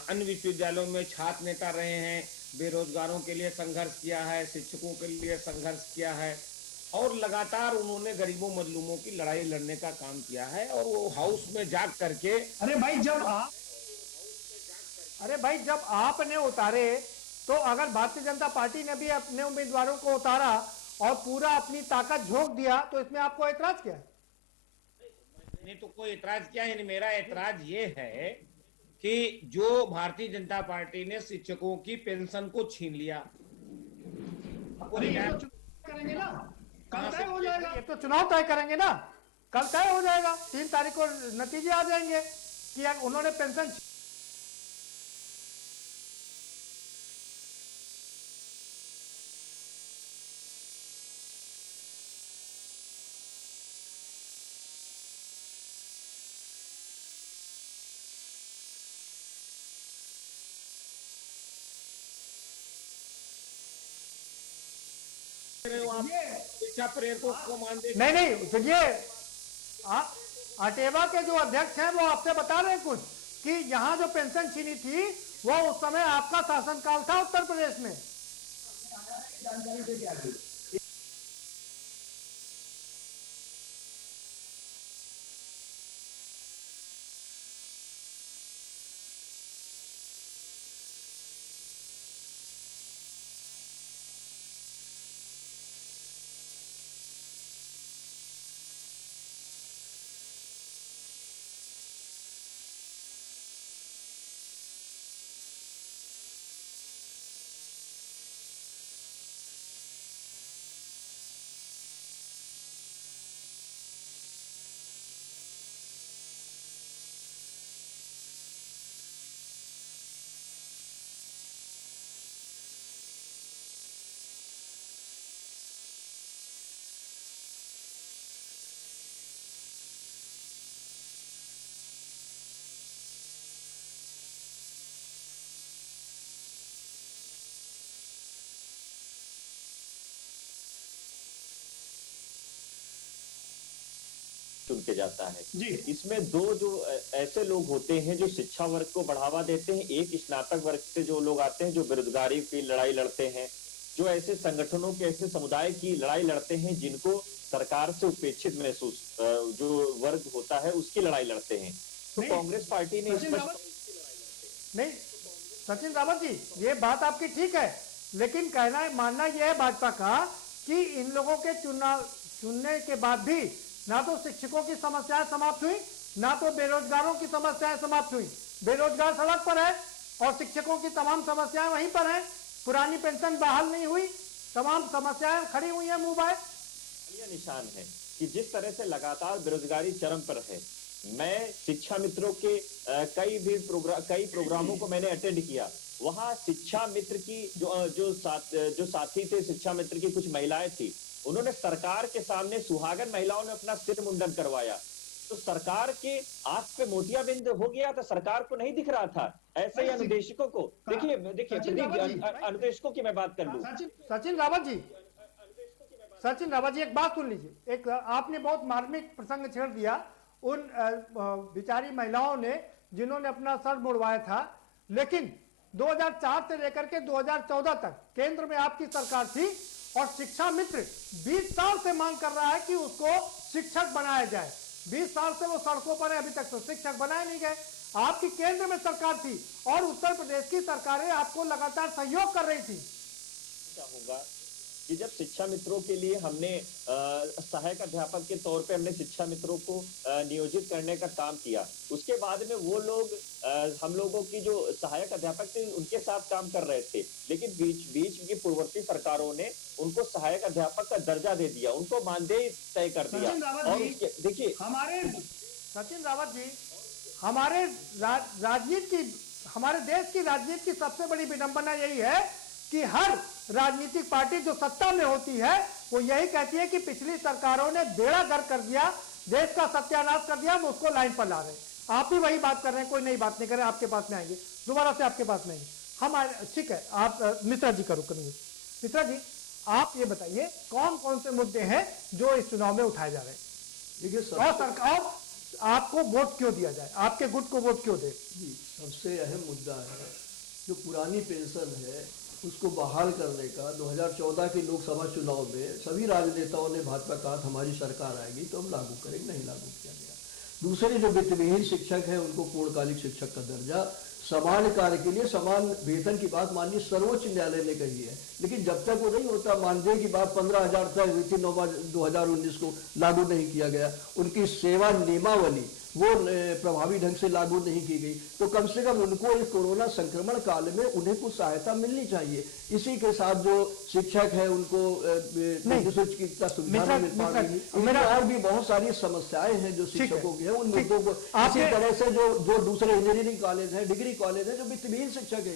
अन्य विश्वविद्यालयों में छात्र नेता रहे हैं, बेरोजगारों के लिए संघर्ष किया है, शिक्षकों के लिए संघर्ष किया है और लगातार उन्होंने गरीबों मजलूमों की लड़ाई लड़ने का काम किया है। और वो हाउस में जाग करके अरे भाई जब आपने उतारे तो अगर भारतीय जनता पार्टी ने भी अपने उम्मीदवारों को उतारा और पूरा अपनी ताकत झोंक दिया तो इसमें आपको ऐतराज क्या है? नहीं तो कोई ऐतराज क्या है? मेरा ऐतराज ये है कि जो भारतीय जनता पार्टी ने शिक्षकों की पेंशन को छीन लिया, करेंगे ना, कल तय हो जाएगा। ये तो चुनाव तय करेंगे ना, कल तय हो जाएगा, 3 तारीख को नतीजे आ जाएंगे कि उन्होंने पेंशन। प्रेरकों को मान दे। नहीं सुनिए, अटेवा के जो अध्यक्ष हैं वो आपसे बता रहे हैं कुछ कि यहाँ जो पेंशन छीनी थी वो उस समय आपका शासनकाल था उत्तर प्रदेश में। चुन के जाता है जी। इसमें 2 जो ऐसे लोग होते हैं जो शिक्षा वर्ग को बढ़ावा देते हैं, एक स्नातक वर्ग से जो लोग आते हैं जो बेरोजगारी की लड़ाई लड़ते हैं, जो ऐसे संगठनों के ऐसे समुदाय की लड़ाई लड़ते हैं जिनको सरकार से उपेक्षित महसूस जो वर्ग होता है उसकी लड़ाई लड़ते हैं। तो कांग्रेस पार्टी ने नहीं, सचिन रावत जी ये बात आपकी ठीक है, लेकिन कहना है मानना यह है भाजपा का कि इन लोगों के चुनने के बाद भी ना तो शिक्षकों की समस्याएं समाप्त हुई, ना तो बेरोजगारों की समस्याएं समाप्त हुई। बेरोजगार सड़क पर है और शिक्षकों की तमाम समस्याएं वहीं पर हैं। पुरानी पेंशन बहाल नहीं हुई, तमाम समस्याएं खड़ी हुई हैं मुंह बाय। ये निशान है कि जिस तरह से लगातार बेरोजगारी चरम पर है। मैं शिक्षा मित्रों के कई प्रोग्रामों को मैंने अटेंड किया। वहां शिक्षा मित्र की जो साथी थे, शिक्षा मित्र की कुछ महिलाएं थी, उन्होंने सरकार के सामने सुहागन महिलाओं ने अपना सिर मुंडन करवाया। तो सरकार के आंख पे मोतियाबिंद हो गया था, सरकार को नहीं दिख रहा था। ऐसे ही अनुदेशकों को देखिए अनुदेशकों की मैं बात कर लूं। सचिन रावत जी एक बात सुन लीजिए। एक आपने बहुत मार्मिक प्रसंग छेड़ दिया उन बिचारी महिलाओं ने जिन्होंने अपना सर मुड़वाया था। लेकिन 2004 से लेकर के 2014 तक केंद्र में आपकी सरकार थी और शिक्षा मित्र 20 साल से मांग कर रहा है कि उसको शिक्षक बनाया जाए। 20 साल से वो सड़कों पर है, अभी तक तो शिक्षक बनाए नहीं गए। आपकी केंद्र में सरकार थी और उत्तर प्रदेश की सरकारें आपको लगातार सहयोग कर रही थी। चाहूंगा कि जब शिक्षा मित्रों के लिए हमने सहायक अध्यापक के तौर पे हमने शिक्षा मित्रों को नियोजित करने का काम किया, उसके बाद में वो लोग हम लोगों की जो सहायक अध्यापक थे उनके साथ काम कर रहे थे। लेकिन बीच की पूर्ववर्ती सरकारों ने उनको सहायक अध्यापक का दर्जा दे दिया, उनको मानदेय तय कर दिया। और देखिए सचिन रावत जी, हमारे देश की राजनीति की सबसे बड़ी विडंबना यही है कि हर राजनीतिक पार्टी जो सत्ता में होती है वो यही कहती है कि पिछली सरकारों ने बेड़ा गर्क कर दिया, देश का सत्यानाश कर दिया, हम उसको लाइन पर ला रहे हैं। आप भी वही बात कर रहे हैं, कोई नई बात नहीं कर रहे। आपके पास में आएंगे, दोबारा से आपके पास में आएंगे। हमारे ठीक है, आप मिश्रा जी करेंगे। मिश्रा जी, आप ये बताइए कौन कौन से मुद्दे हैं जो इस चुनाव में उठाए जा रहे हैं? देखिए, और सरकार आपको वोट क्यों दिया जाए, आपके गुट को वोट क्यों दे? सबसे अहम मुद्दा है जो पुरानी पेंशन है उसको बहाल करने का। 2014 के लोकसभा चुनाव में सभी राजनेताओं ने भाजपा कहा हमारी सरकार आएगी तो हम लागू करेंगे, नहीं लागू किया गया। दूसरे जो वित्तविहीन शिक्षक है उनको पूर्णकालिक शिक्षक का दर्जा, समान कार्य के लिए समान वेतन की बात माननीय सर्वोच्च न्यायालय ने कही है। लेकिन जब तक वो नहीं होता, मानदेय की बात 15,000 तक हुई थी, 2019 को लागू नहीं किया गया। उनकी सेवा नियमावली वो प्रभावी ढंग से लागू नहीं की गई, तो कम से कम उनको इस कोरोना संक्रमण काल में उन्हें कुछ सहायता मिलनी चाहिए। इसी के साथ जो शिक्षक है उनको चिकित्सा सुविधा मिल पा रही है। और भी बहुत सारी समस्याएं हैं जो शिक्षकों की है, उन मुद्दों को इसी तरह से जो दूसरे इंजीनियरिंग कॉलेज है, डिग्री कॉलेज है, जो वित्तविहीन शिक्षक है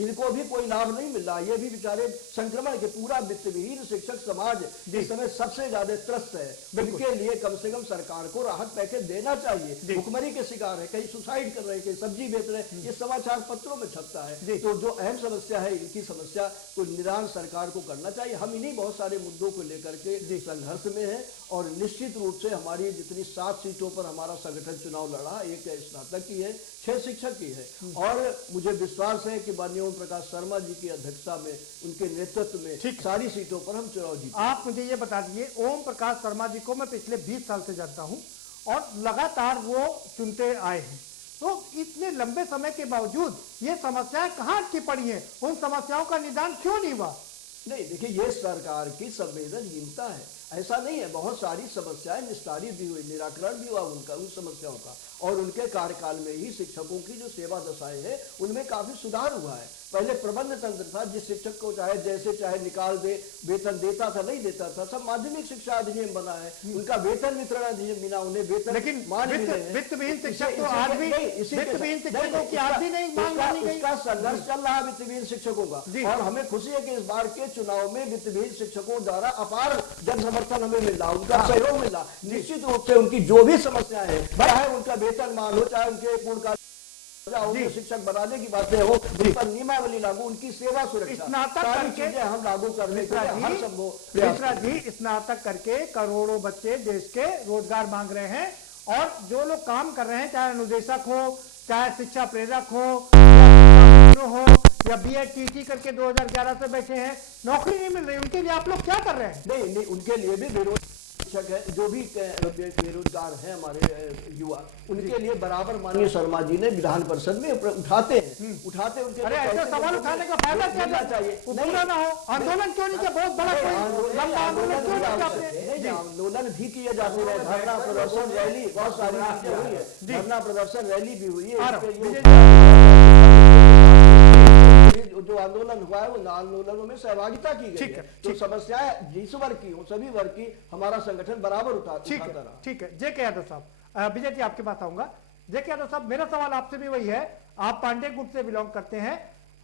इनको भी कोई लाभ नहीं मिल रहा। ये भी बेचारे संक्रमण के पूरा वित्तविहीन शिक्षक समाज इस समय सबसे ज्यादा त्रस्त है। उनके लिए कम से कम सरकार को राहत पैकेज देना चाहिए। भुखमरी के शिकार है, कहीं सुसाइड कर रहे हैं, कहीं सब्जी बेच रहे हैं, ये समाचार पत्रों में छपता है। तो जो अहम समस्या है इनकी समस्या को निदान सरकार को करना चाहिए। हम इन्हीं बहुत सारे मुद्दों को लेकर के संघर्ष में है और निश्चित रूप से हमारी जितनी 7 सीटों पर हमारा संगठन चुनाव लड़ा, एक स्नातक की है, 6 शिक्षक की है। और मुझे विश्वास है कि माननीय ओम प्रकाश शर्मा जी की अध्यक्षता में, उनके नेतृत्व में सारी सीटों पर हम चुनाव जीते। आप मुझे ये बता दीजिए, ओम प्रकाश शर्मा जी को मैं पिछले 20 साल से जानता हूँ और लगातार वो चुनते आए हैं, तो इतने लंबे समय के बावजूद ये समस्याएं कहाँ अटकी पड़ी हैं? उन समस्याओं का निदान क्यों नहीं हुआ? नहीं, देखिए, ये सरकार की संवेदनहीनता है, ऐसा नहीं है। बहुत सारी समस्याएं निस्तारित भी हुई, निराकरण भी हुआ उनका, उन समस्याओं का। और उनके कार्यकाल में ही शिक्षकों की जो सेवा दशाएं हैं उनमें काफी सुधार हुआ है। पहले प्रबंध तंत्र था, जिस शिक्षक को चाहे जैसे चाहे निकाल दे, वेतन देता था नहीं देता था। सब माध्यमिक शिक्षा अधिनियम बना है, उनका वेतन वितरण अधिनियम बिना उन्हें वेतन लेकिन वित्तविहीन शिक्षक तो आज भी वित्तविहीन शिक्षकों की आज भी नहीं मांग मानी गई। उसका संघर्ष चल रहा है वित्तविहीन शिक्षकों का, और हमें खुशी है कि इस बार के चुनाव में वित्तविहीन शिक्षकों द्वारा अपार जन समर्थन हमें मिल रहा, उनका सहयोग मिल रहा। निश्चित रूप से उनकी जो भी समस्या है, चाहे उनका वेतन मान हो, चाहे उनके पूर्णकालिक शिक्षक बनाने की बातें हो, उन पर नियमावली लागू, उनकी सेवा सुरक्षा, सारी चीजें हम लागू करने के लिए हर संभव जी स्नातक करके करोड़ों बच्चे देश के रोजगार मांग रहे हैं। और जो लोग काम कर रहे हैं, चाहे अनुदेशक हो, चाहे शिक्षा प्रेरक हो या BEd करके 2011 से बैठे हैं, नौकरी नहीं मिल रही, उनके लिए आप लोग क्या कर रहे हैं? नहीं, उनके लिए भी शिक्षक है, जो भी बेरोजगार हैं हमारे युवा, उनके लिए बराबर माननीय शर्मा जी ने विधान परिषद में उठाते उनके। अरे ऐसे सवाल उठाने का फायदा क्या चाहिए? बोलना ना हो, आंदोलन क्यों नहीं किया? बहुत बड़ा आंदोलन क्यों नहीं किया? आंदोलन भी किए जाते रहे, धरना प्रदर्शन रैली, बहुत सारी चीजें हुई है, धरना प्रदर्शन रैली भी हुई है। जो आंदोलन हुआ है वो आंदोलनों में सहभागिता की गई है। तो समस्याएं जिस वर्ग की हो, सभी वर्ग की हमारा संगठन बराबर उठाता रहा। ठीक है, जे के यादव साहब, विजय जी आपके पास आऊंगा। जे के यादव साहब, मेरा सवाल आपसे भी वही है, आप पांडे गुट से बिलोंग करते हैं,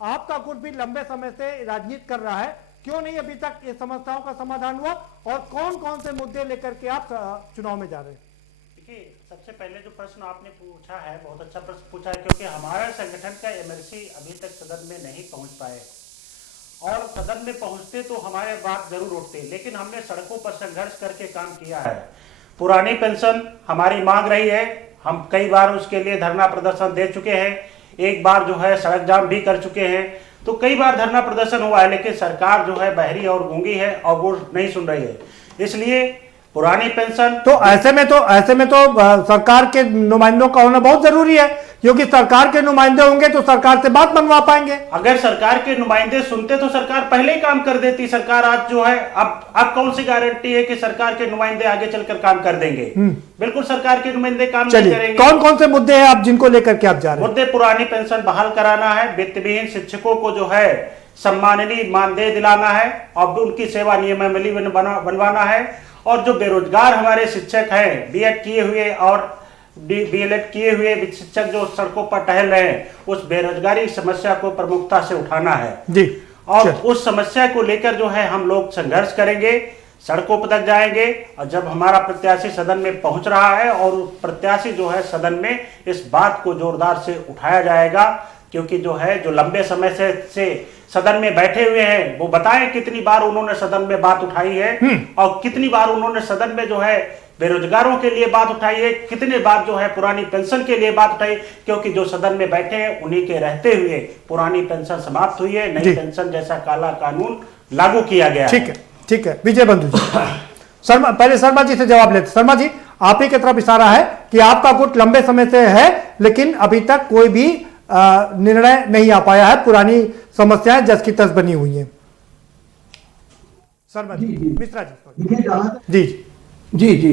आपका गुट भी लंबे समय से राजनीति कर रहा है, क्यों नहीं अभी तक ये समस्याओं का समाधान हुआ और कौन कौन से मुद्दे लेकर के आप चुनाव में जा रहे हैं? देखिए, सबसे पहले जो प्रश्न आपने पूछा है बहुत अच्छा प्रश्न पूछा है, क्योंकि हमारा संगठन का एमएलसी अभी तक सदन में नहीं पहुंच पाए, और सदन में पहुंचते तो हमारे बात जरूर उठते, लेकिन हमने सड़कों पर संघर्ष करके काम किया है। पुरानी पेंशन हमारी मांग रही है, हम कई बार उसके लिए धरना प्रदर्शन दे चुके हैं, एक बार जो है सड़क जाम भी कर चुके हैं, तो कई बार धरना प्रदर्शन हुआ है, लेकिन सरकार जो है बहरी और गूंगी है और वो नहीं सुन रही है। इसलिए पुरानी पेंशन तो ऐसे में तो सरकार के नुमाइंदों का होना बहुत जरूरी है, क्योंकि सरकार के नुमाइंदे होंगे तो सरकार से बात मनवा पाएंगे। अगर सरकार के नुमाइंदे सुनते तो सरकार पहले ही काम कर देती। सरकार आज जो है, अब कौन सी गारंटी है कि सरकार के नुमाइंदे आगे चलकर काम कर देंगे? बिल्कुल सरकार के नुमाइंदे काम नहीं करेंगे। कौन कौन से मुद्दे हैं आप जिनको लेकर के आप जा रहे हैं? मुद्दे पुरानी पेंशन बहाल कराना है, वित्तविहीन शिक्षकों को जो है सम्माननीय मानदेय दिलाना है, और उनकी सेवा नियमावली बनवाना है, और जो बेरोजगार हमारे शिक्षक हैं, बीएड किए हुए और डीएलएड किए हुए शिक्षक जो सड़कों पर टहल रहे हैं, उस बेरोजगारी समस्या को प्रमुखता से उठाना है जी। और उस समस्या को लेकर जो है हम लोग संघर्ष करेंगे, सड़कों पर तक जाएंगे। और जब हमारा प्रत्याशी सदन में पहुंच रहा है और प्रत्याशी जो है सदन में इस बात को जोरदार से उठाया जाएगा, क्योंकि जो है जो लंबे समय से सदन में बैठे हुए हैं, वो बताएं कितनी बार उन्होंने सदन में बात उठाई है और कितनी बार उन्होंने सदन में जो है बेरोजगारों के लिए बात उठाई है, कितने बार जो है पुरानी पेंशन के लिए बात उठाई, क्योंकि जो सदन में बैठे हैं उन्हीं के रहते हुए पुरानी पेंशन समाप्त हुई है, नई पेंशन जैसा काला कानून लागू किया गया। ठीक है विजय बंधु जी। शर्मा, पहले शर्मा जी से जवाब लेते। शर्मा जी, आप ही की तरफ इशारा है कि आपका गुट लंबे समय से है, लेकिन अभी तक कोई भी निर्णय नहीं आ पाया है, पुरानी समस्याएं जस की तस बनी हुई हैं। शर्मा जी, मिश्रा जी जी।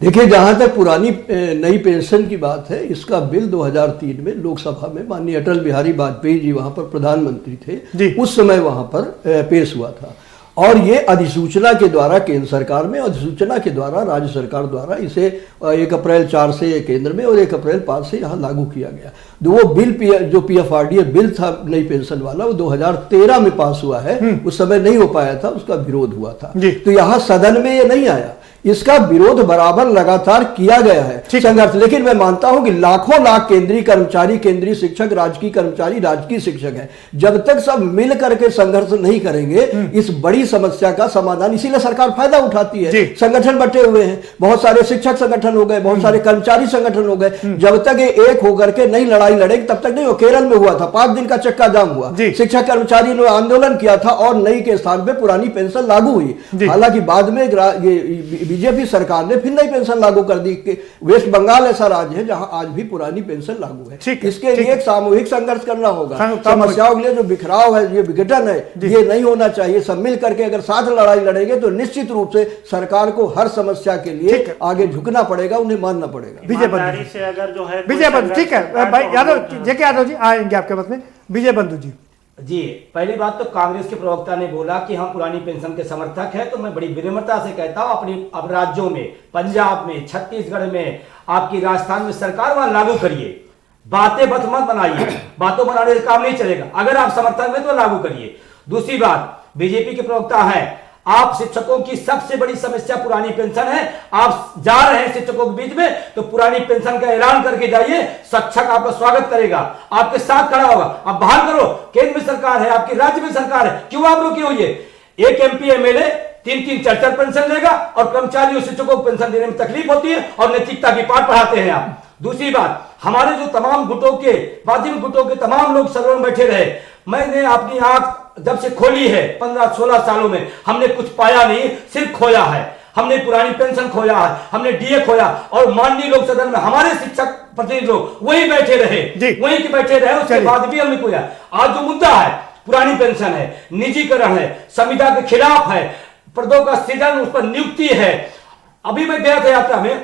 देखिए, जहां तक पुरानी नई पेंशन की बात है, इसका बिल 2003 में लोकसभा में माननीय अटल बिहारी वाजपेयी जी वहां पर प्रधानमंत्री थे, उस समय वहां पर पेश हुआ था, और ये अधिसूचना के द्वारा केंद्र सरकार में, अधिसूचना के द्वारा राज्य सरकार द्वारा इसे 1 अप्रैल 4 से केंद्र में और 1 अप्रैल 5 से यहाँ लागू किया गया। वो बिल जो पीएफआरडीए बिल था नई पेंशन वाला, वो 2013 में पास हुआ है, उस समय नहीं हो पाया था, उसका विरोध हुआ था, तो यहाँ सदन में ये नहीं आया। इसका विरोध बराबर लगातार किया गया है संघर्ष, लेकिन मैं मानता हूं कि लाखों लाख केंद्रीय कर्मचारी, केंद्रीय शिक्षक, राजकीय कर्मचारी, राजकीय शिक्षक हैं, जब तक सब मिल करके संघर्ष नहीं करेंगे इस बड़ी समस्या का समाधान, इसीलिए सरकार फायदा उठाती है। संगठन बटे हुए हैं, बहुत सारे शिक्षक संगठन हो गए, बहुत सारे कर्मचारी संगठन हो गए, जब तक ये एक होकर के नहीं लड़ाई लड़ेगी तब तक नहीं हो। केरल में हुआ था, 5 दिन का चक्का जाम हुआ, शिक्षक कर्मचारी ने आंदोलन किया था और नई के स्थान पर पुरानी पेंशन लागू हुई। हालांकि बाद में बीजेपी सरकार ने फिर नई पेंशन लागू कर दी। वेस्ट बंगाल ऐसा राज्य है जहां आज भी पुरानी पेंशन लागू है। इसके लिए एक सामूहिक संघर्ष करना होगा। समस्याओं के लिए जो बिखराव है, ये विघटन है, ये नहीं होना चाहिए। सब मिल करके अगर साथ लड़ाई लड़ेंगे तो निश्चित रूप से सरकार को हर समस्या के लिए आगे झुकना पड़ेगा, उन्हें मानना पड़ेगा। विजय बंधु से अगर जो है विजय बंधु, ठीक है भाई यादव, जेके यादव जी आएंगे आपके पास में। विजय बंधु जी, पहली बात तो कांग्रेस के प्रवक्ता ने बोला कि हम पुरानी पेंशन के समर्थक हैं, तो मैं बड़ी विनम्रता से कहता हूं अपनी अब राज्यों में, पंजाब में, छत्तीसगढ़ में, आपकी राजस्थान में सरकार वहां लागू करिए। बातें मत बनाइए, बातों बनाने से काम नहीं चलेगा। अगर आप समर्थक में तो लागू करिए। दूसरी बात, बीजेपी के प्रवक्ता है, आप शिक्षकों की सबसे बड़ी समस्या पुरानी पेंशन है, आप जा रहे हैं शिक्षकों के बीच में तो पुरानी पेंशन का ऐलान करके जाइए, शिक्षक आपका स्वागत करेगा, आपके साथ खड़ा होगा। आप बहाल करो, केंद्र में सरकार है, आपकी राज्य में सरकार है, क्यों आप रुकी हुई है? एक एमपी एमएलए 3-3 4-4 पेंशन लेगा और कर्मचारियों शिक्षकों को पेंशन देने में तकलीफ होती है और नैतिकता की पाठ पढ़ाते हैं आप। दूसरी बात, हमारे जो तमाम गुटों के, वाजिब गुटों के तमाम लोग सदन में बैठे रहे, मैंने अपनी आंख जब से खोली है 15-16 सालों में, हमने कुछ पाया नहीं, सिर्फ खोया है। हमने पुरानी पेंशन खोया है, हमने डीए खोया, और माननीय लोक सदन में हमारे शिक्षक प्रतिनिधि लोग वही बैठे रहे, वही के बैठे रहे, उसके बाद भी हमने खोया। आज जो मुद्दा है पुरानी पेंशन है, निजीकरण है, संविदा के खिलाफ है, पदों का सृजन, उस पर नियुक्ति है। अभी मैं गया था यात्रा में,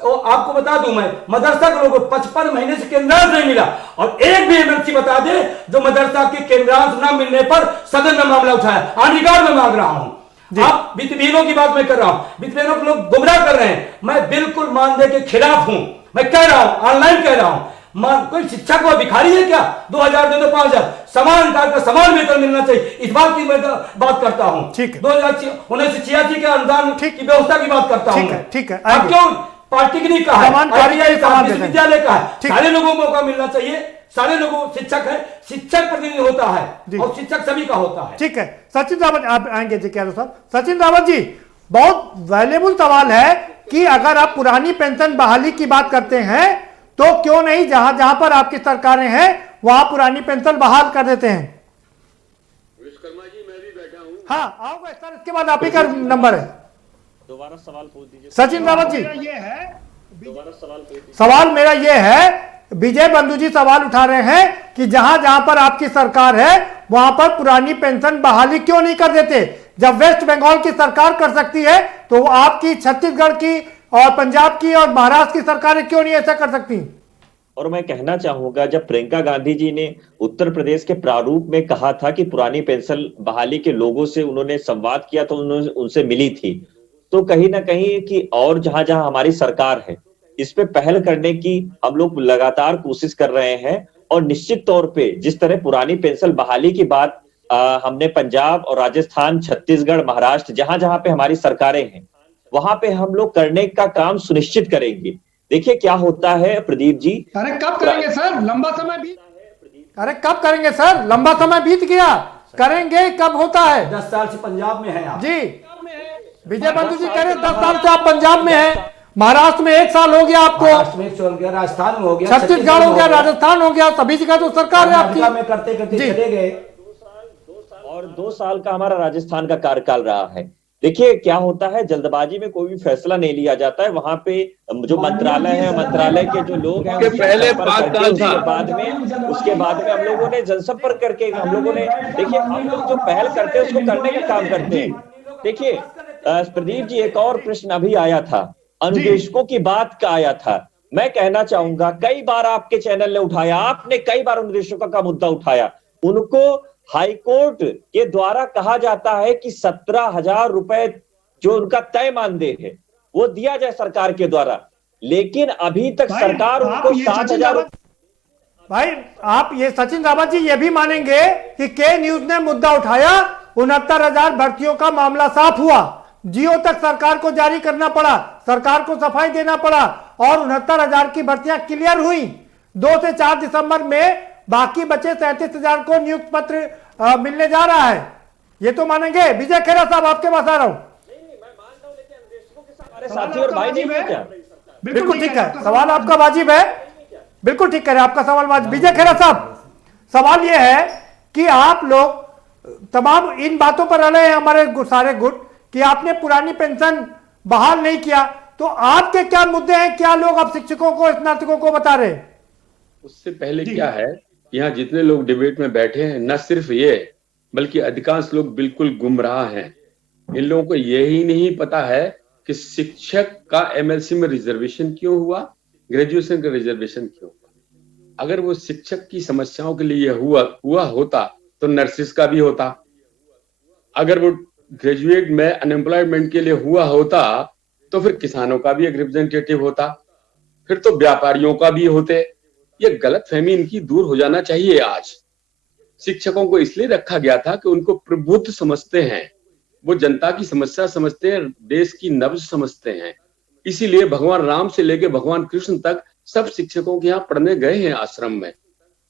आपको बता दूं मैं, मदरसा के लोगों को 55 महीने से केंद्रांश नहीं मिला, और एक भी एमएलसी बता दे जो मदरसा के केंद्रांश न मिलने पर सदन में मामला उठाया। ऑन रिकॉर्ड में मांग रहा हूं। आप वित्तविहीनों की बात मैं कर रहा हूं, वित्तविहीनों को लोग गुमराह कर रहे हैं, मैं बिल्कुल मानदेय के खिलाफ हूं। मैं कह रहा हूं, ऑनलाइन कह रहा हूं, कोई शिक्षक को भिखारी है क्या? 2000 दे दो, 5000, समान अंतर का समान वेतन मिलना चाहिए, इस बात की मैं बात करता हूं। 1986 के अनुदान की व्यवस्था की बात करता हूं। ठीक है, अब क्यों पार्टी की नहीं कहा है, विश्वविद्यालय का है, सारे लोगों को मौका मिलना चाहिए। सारे लोगों, शिक्षक है, शिक्षक प्रतिनिधि होता है और शिक्षक सभी का होता है। ठीक है, सचिन रावत आप आएंगे जी, क्या साहब? सचिन रावत जी, बहुत वैल्यूबल सवाल है कि अगर आप पुरानी पेंशन बहाली की बात करते हैं तो क्यों नहीं जहां जहां पर आपकी सरकारें हैं वहां पुरानी पेंशन बहाल कर देते हैं? विश्वकर्मा जी, मैं भी बैठा हूं। हाँ, आओगे सर, इसके बाद आप ही का नंबर है। दोबारा सवाल पूछ दीजिए सचिन रावत जी। ये है, दोबारा सवाल पूछ दीजिए। सवाल मेरा ये है, विजय बंधु जी सवाल उठा रहे हैं कि जहां जहां पर आपकी सरकार है वहां पर पुरानी पेंशन बहाली क्यों नहीं कर देते? जब वेस्ट बंगाल की सरकार कर सकती है तो आपकी छत्तीसगढ़ की और पंजाब की और महाराष्ट्र की सरकारें क्यों नहीं ऐसा कर सकती? और मैं कहना चाहूंगा, जब प्रियंका गांधी जी ने उत्तर प्रदेश के प्रारूप में कहा था कि पुरानी पेंशन बहाली के लोगों से उन्होंने संवाद किया तो उनसे मिली थी, तो कहीं ना कहीं कि और जहां जहां हमारी सरकार है इस पे पहल करने की हम लोग लगातार कोशिश कर रहे हैं। और निश्चित तौर पे जिस तरह पुरानी पेंशन बहाली की बात हमने पंजाब और राजस्थान, छत्तीसगढ़, महाराष्ट्र, जहां जहां पे हमारी सरकारें हैं वहां पे हम लोग करने का काम सुनिश्चित करेंगे। देखिए क्या होता है प्रदीप जी। अरे कब करेंगे सर? लंबा समय बीत, अरे कब करेंगे सर? लंबा समय बीत गया, करेंगे कब होता है? 10 साल से पंजाब में है आप जी। विजय बंधु जी कह रहे 10 साल से आप पंजाब में हैं, महाराष्ट्र में 1 साल हो गया आपको, महाराष्ट्र में 1 साल हो गया, राजस्थान में हो गया, छत्तीसगढ़ हो गया, राजस्थान हो गया, सभी जगह तो सरकार है आपकी। में करते करते चले गए। और 2 साल का हमारा राजस्थान का कार्यकाल रहा है। देखिए क्या होता है, जल्दबाजी में कोई भी फैसला नहीं लिया जाता है। वहां पे जो मंत्रालय है, मंत्रालय के जो लोग हैं पहले उसके बाद में हम लोगों ने जनसंपर्क करके हम लोगों ने, देखिए हम लोग जो पहल करते हैं उसको करने का काम करते हैं। देखिए प्रदीप जी, एक और प्रश्न अभी आया था, अनुदेशकों की बात का आया था। मैं कहना चाहूंगा कई बार आपके चैनल ने उठाया, आपने कई बार अनुदेशकों का मुद्दा उठाया। उनको हाईकोर्ट के द्वारा कहा जाता है कि 17,000 रुपए जो उनका तय मानदेय है वो दिया जाए सरकार के द्वारा, लेकिन अभी तक सरकार उनको 7,000। भाई आप ये सचिन रावत जी ये भी मानेंगे कि के न्यूज ने मुद्दा उठाया, 69,000 भर्तियों का मामला साफ हुआ, जियो तक सरकार को जारी करना पड़ा, सरकार को सफाई देना पड़ा और 69,000 की भर्तियां क्लियर हुई। 2 से 4 दिसंबर में बाकी बचे 37,000 को नियुक्त पत्र मिलने जा रहा है। ये तो मानेंगे? विजय खेरा साहब आपके पास आ रहा हूं। साथी और भाई नहीं है क्या? बिल्कुल ठीक है, सवाल आपका वाजिब है, बिल्कुल ठीक है, आपका सवाल वाजिब। विजय खेरा साहब, सवाल यह है कि आप लोग तमाम इन बातों पर रहे हैं, हमारे सारे गुट, कि आपने पुरानी पेंशन बहाल नहीं किया, तो आपके क्या मुद्दे हैं? क्या लोग अब शिक्षकों को, स्नातकों को बता रहे हैं? उससे पहले क्या है, यहाँ जितने लोग डिबेट में बैठे हैं, न सिर्फ ये बल्कि अधिकांश लोग बिल्कुल गुमराह हैं। इन लोगों को यही नहीं पता है कि शिक्षक का एमएलसी में रिजर्वेशन क्यों हुआ, ग्रेजुएशन का रिजर्वेशन क्यों हुआ। अगर वो शिक्षक की समस्याओं के लिए हुआ होता तो नर्सिस का भी होता। अगर वो ग्रेजुएट में अनएम्प्लॉयमेंट के लिए हुआ होता तो फिर किसानों का भी एक रिप्रेजेंटेटिव होता, फिर तो व्यापारियों का भी होते। ये गलतफहमी इनकी दूर हो जाना चाहिए। आज शिक्षकों को इसलिए रखा गया था कि उनको प्रबुद्ध समझते हैं, वो जनता की समस्या समझते हैं, देश की नब्ज समझते हैं। इसीलिए भगवान राम से लेकर भगवान कृष्ण तक सब शिक्षकों के यहाँ पढ़ने गए हैं आश्रम में।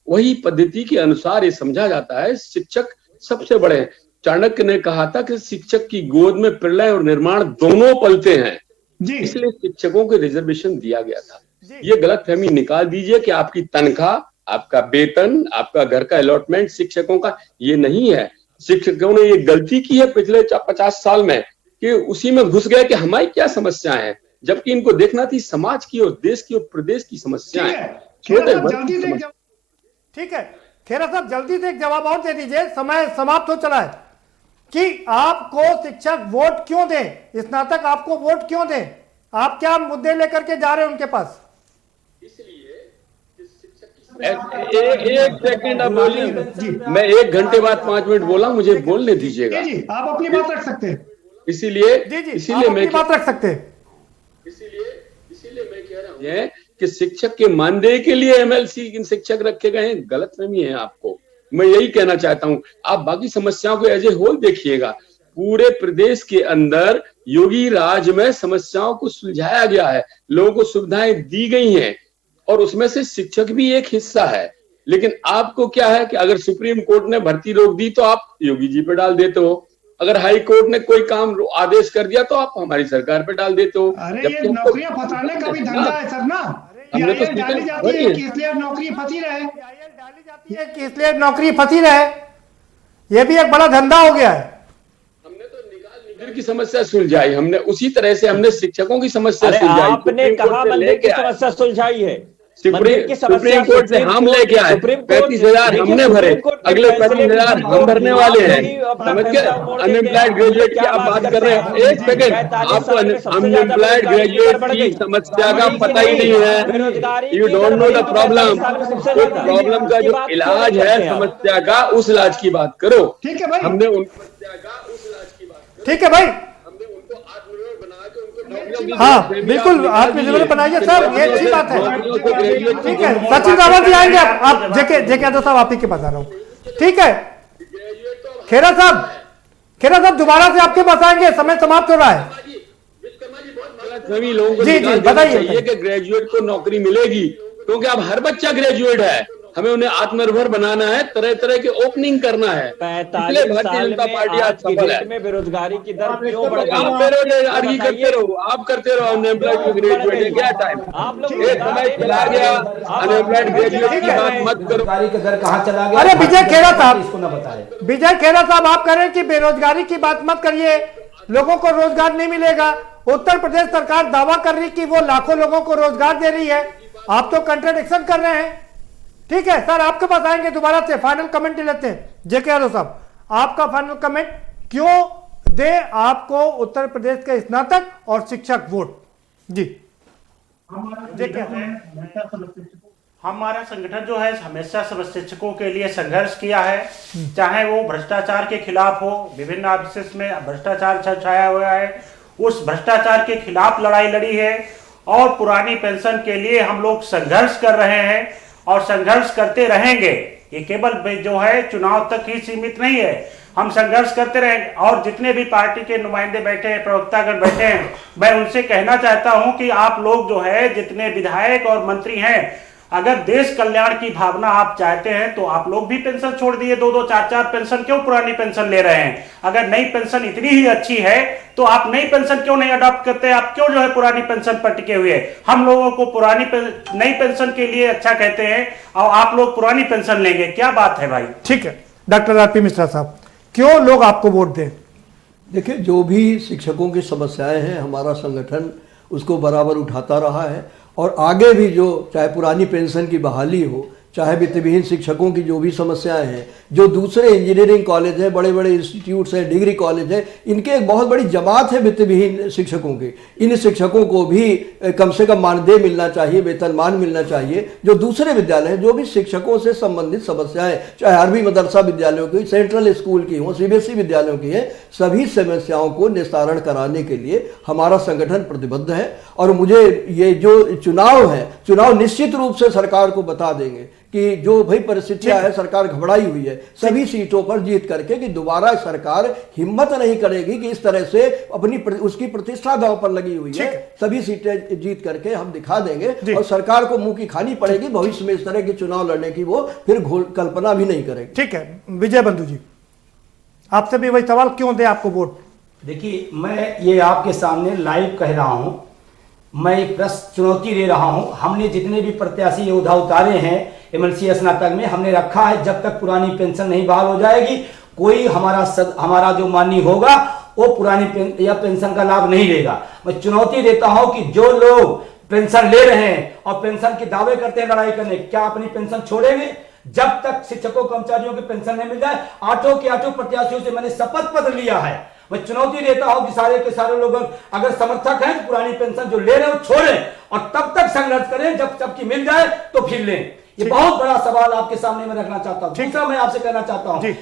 वही पद्धति के अनुसार ये समझा जाता है शिक्षक सबसे बड़े हैं। चाणक्य ने कहा था कि शिक्षक की गोद में प्रलय और निर्माण दोनों पलते हैं, इसलिए शिक्षकों को रिजर्वेशन दिया गया था। ये गलतफहमी निकाल दीजिए कि आपकी तनख्वाह, आपका वेतन, आपका घर का अलॉटमेंट शिक्षकों का ये नहीं है। शिक्षकों ने ये गलती की है पिछले 50 साल में कि उसी में घुस गए कि हमारी क्या समस्याएं हैं, जबकि इनको देखना थी समाज की और देश की और प्रदेश की समस्याएं। छोटे वर्ग की समस्या। ठीक है खेरा साहब, जल्दी से एक जवाब और दे दीजिए, समय समाप्त हो चला है, कि आपको शिक्षक वोट क्यों दें, स्नातक आपको वोट क्यों दें, आप क्या मुद्दे लेकर के जा रहे हैं उनके पास? एक सेकंड आप बोलिए, मैं 1 घंटे बाद 5 मिनट बोला, मुझे बोलने दीजिएगा। जी आप अपनी बात रख सकते हैं। इसीलिए मैं बात रख सकते हैं। इसीलिए मैं कह रहा हूं कि शिक्षक के मानदेय के लिए एमएलसी शिक्षक रखे गए हैं, गलतफहमी है आपको। मैं यही कहना चाहता हूं, आप बाकी समस्याओं को एज ए होल देखिएगा। पूरे प्रदेश के अंदर योगी राज में समस्याओं को सुलझाया गया है, लोगों को सुविधाएं दी गई हैं, और उसमें से शिक्षक भी एक हिस्सा है। लेकिन आपको क्या है कि अगर सुप्रीम कोर्ट ने भर्ती रोक दी तो आप योगी जी पे डाल देते हो, अगर हाई कोर्ट ने कोई काम आदेश कर दिया तो आप हमारी सरकार पे डाल देते हो। अरे ये नौकरियां फंसाने का भी धंधा है सर ना, हमने तो डाली जाती है कि इसलिए नौकरी फंसी रहे, कि इसलिए नौकरी फंसी रहे, ये भी एक बड़ा धंधा हो गया है। की समस्या सुलझाई हमने, उसी तरह से हमने शिक्षकों की समस्या सुलझाई। आपने कहा मंदिर की समस्या सुलझाई है, सुप्रीम कोर्ट से हम लेके आए, 35,000 हमने भरे, अगले 35,000 हम भरने वाले हैं। समझ गए? अनएम्प्लॉयड ग्रेजुएट की आप बात कर रहे हैं, एक सेकंड, आपको अनएम्प्लॉयड ग्रेजुएट की समस्या का पता ही नहीं है, you don't know the problem. तो प्रॉब्लम का जो इलाज है समस्या का, उस इलाज की बात करो। ठीक है भाई, हमने ठीक है भाई, हाँ बिल्कुल आत्मनिर्भर बनाइए सर, ये अच्छी बात है। ठीक है सचिन रावत जी आएंगे, आप जेके यादव साहब आप ही के पास आ रहा हूँ। ठीक है खेरा साहब दोबारा से आपके पास आएंगे, समय समाप्त हो रहा है। सभी लोगों को जी बताइए कि ग्रेजुएट को नौकरी मिलेगी, क्योंकि अब हर बच्चा ग्रेजुएट है, हमें उन्हें आत्मनिर्भर बनाना है, तरह तरह के ओपनिंग करना है। 45 साल में आज की डेट में बेरोजगारी की दर क्यों बढ़ गई? आप बेरोजगारी करते रहो, आप करते रहो अनएम्प्लॉयड ग्रेजुएट, क्या टाइम समय चला गया, अनएम्प्लॉयड ग्रेजुएट की बात मत करो। बेरोजगारी का दर कहाँ चला गया? अरे विजय खेरा साहब, इसको ना बताएं। विजय खेरा साहब आप कह रहे हैं कि बेरोजगारी की बात मत करिए, लोगों को रोजगार नहीं मिलेगा। उत्तर प्रदेश सरकार दावा कर रही कि वो लाखों लोगों को रोजगार दे रही है, आप तो कंट्राडिक्शन कर रहे हैं। ठीक है सर, आपके पास आएंगे दोबारा से, फाइनल कमेंट लेते हैं। जेके यादव साहब आपका फाइनल कमेंट, क्यों दे आपको उत्तर प्रदेश के स्नातक और शिक्षक वोट? जी हमारा संगठन जो है हमेशा सब शिक्षकों के लिए संघर्ष किया है, चाहे वो भ्रष्टाचार के खिलाफ हो, विभिन्न ऑफिस में भ्रष्टाचार छाया हुआ है, उस भ्रष्टाचार के खिलाफ लड़ाई लड़ी है, और पुरानी पेंशन के लिए हम लोग संघर्ष कर रहे हैं और संघर्ष करते रहेंगे। ये केवल जो है चुनाव तक ही सीमित नहीं है, हम संघर्ष करते रहेंगे। और जितने भी पार्टी के नुमाइंदे बैठे हैं, प्रवक्तागण बैठे हैं, मैं उनसे कहना चाहता हूं कि आप लोग जो है जितने विधायक और मंत्री हैं, अगर देश कल्याण की भावना आप चाहते हैं तो आप लोग भी पेंशन छोड़ दिए, 2-2, 4-4 पेंशन क्यों पुरानी पेंशन ले रहे हैं? अगर नई पेंशन इतनी ही अच्छी है तो आप नई पेंशन क्यों नहीं अडॉप्ट करते? आप क्यों जो है पुरानी पेंशन पर टिके हुए? हम लोगों को नई पेंशन के लिए अच्छा कहते हैं और आप लोग पुरानी पेंशन लेंगे, क्या बात है भाई? ठीक है डॉक्टर आरपी मिश्रा साहब, क्यों लोग आपको वोट दें? देखिए, जो भी शिक्षकों की समस्याएं हैं हमारा संगठन उसको बराबर उठाता रहा है, और आगे भी जो चाहे पुरानी पेंशन की बहाली हो, चाहे वित्तविहीन शिक्षकों की जो भी समस्याएं हैं, जो दूसरे इंजीनियरिंग कॉलेज है, बड़े बड़े इंस्टीट्यूट्स हैं, डिग्री कॉलेज है, इनके एक बहुत बड़ी जमात है वित्तविहीन शिक्षकों की। इन शिक्षकों को भी कम से कम मानदेय मिलना चाहिए, वेतनमान मिलना चाहिए। जो दूसरे विद्यालय हैं, जो भी शिक्षकों से संबंधित समस्याएं, चाहे अरबी मदरसा विद्यालयों की, सेंट्रल स्कूल की हो, सीबीएसई विद्यालयों की है, सभी समस्याओं को निस्तारण कराने के लिए हमारा संगठन प्रतिबद्ध है। और मुझे ये जो चुनाव है, चुनाव निश्चित रूप से सरकार को बता देंगे कि जो भाई परिस्थितियां है, सरकार घबराई हुई है, सभी सीटों पर जीत करके, कि दोबारा सरकार हिम्मत नहीं करेगी कि इस तरह से अपनी उसकी प्रतिष्ठा दांव पर लगी हुई है, सभी सीटें जीत करके हम दिखा देंगे, और सरकार को मुंह की खानी पड़ेगी, भविष्य में इस तरह के चुनाव लड़ने की वो फिर कल्पना भी नहीं करेगी। ठीक है विजय बंधु जी, आपसे भी वही सवाल, क्यों दे आपको वोट? देखिए, मैं ये आपके सामने लाइव कह रहा हूं, मैं एक प्रश्न चुनौती दे रहा हूं। हमने जितने भी प्रत्याशी योद्धा उतारे हैं एमएलसी स्नातक में, हमने रखा है जब तक पुरानी पेंशन नहीं बहाल हो जाएगी, कोई हमारा जो माननीय होगा वो पुरानी या पेंशन का लाभ नहीं लेगा। मैं चुनौती देता हूं कि जो लोग पेंशन ले रहे हैं और पेंशन के दावे करते हैं लड़ाई करने, क्या अपनी पेंशन छोड़ेंगे? जब तक शिक्षकों कर्मचारियों की पेंशन नहीं मिल जाए, आठों के आठों प्रत्याशियों से मैंने शपथ पत्र लिया है। मैं चुनौती देता हूं कि सारे के सारे लोग अगर समर्थक हैं तो पुरानी पेंशन जो ले रहे हैं वो छोड़ें और तब तक संघर्ष करें जब सबकी मिल जाए तो फिर लें। ये बहुत बड़ा सवाल आपके सामने मैं रखना चाहता हूं। दूसरा मैं आपसे कहना चाहता हूं,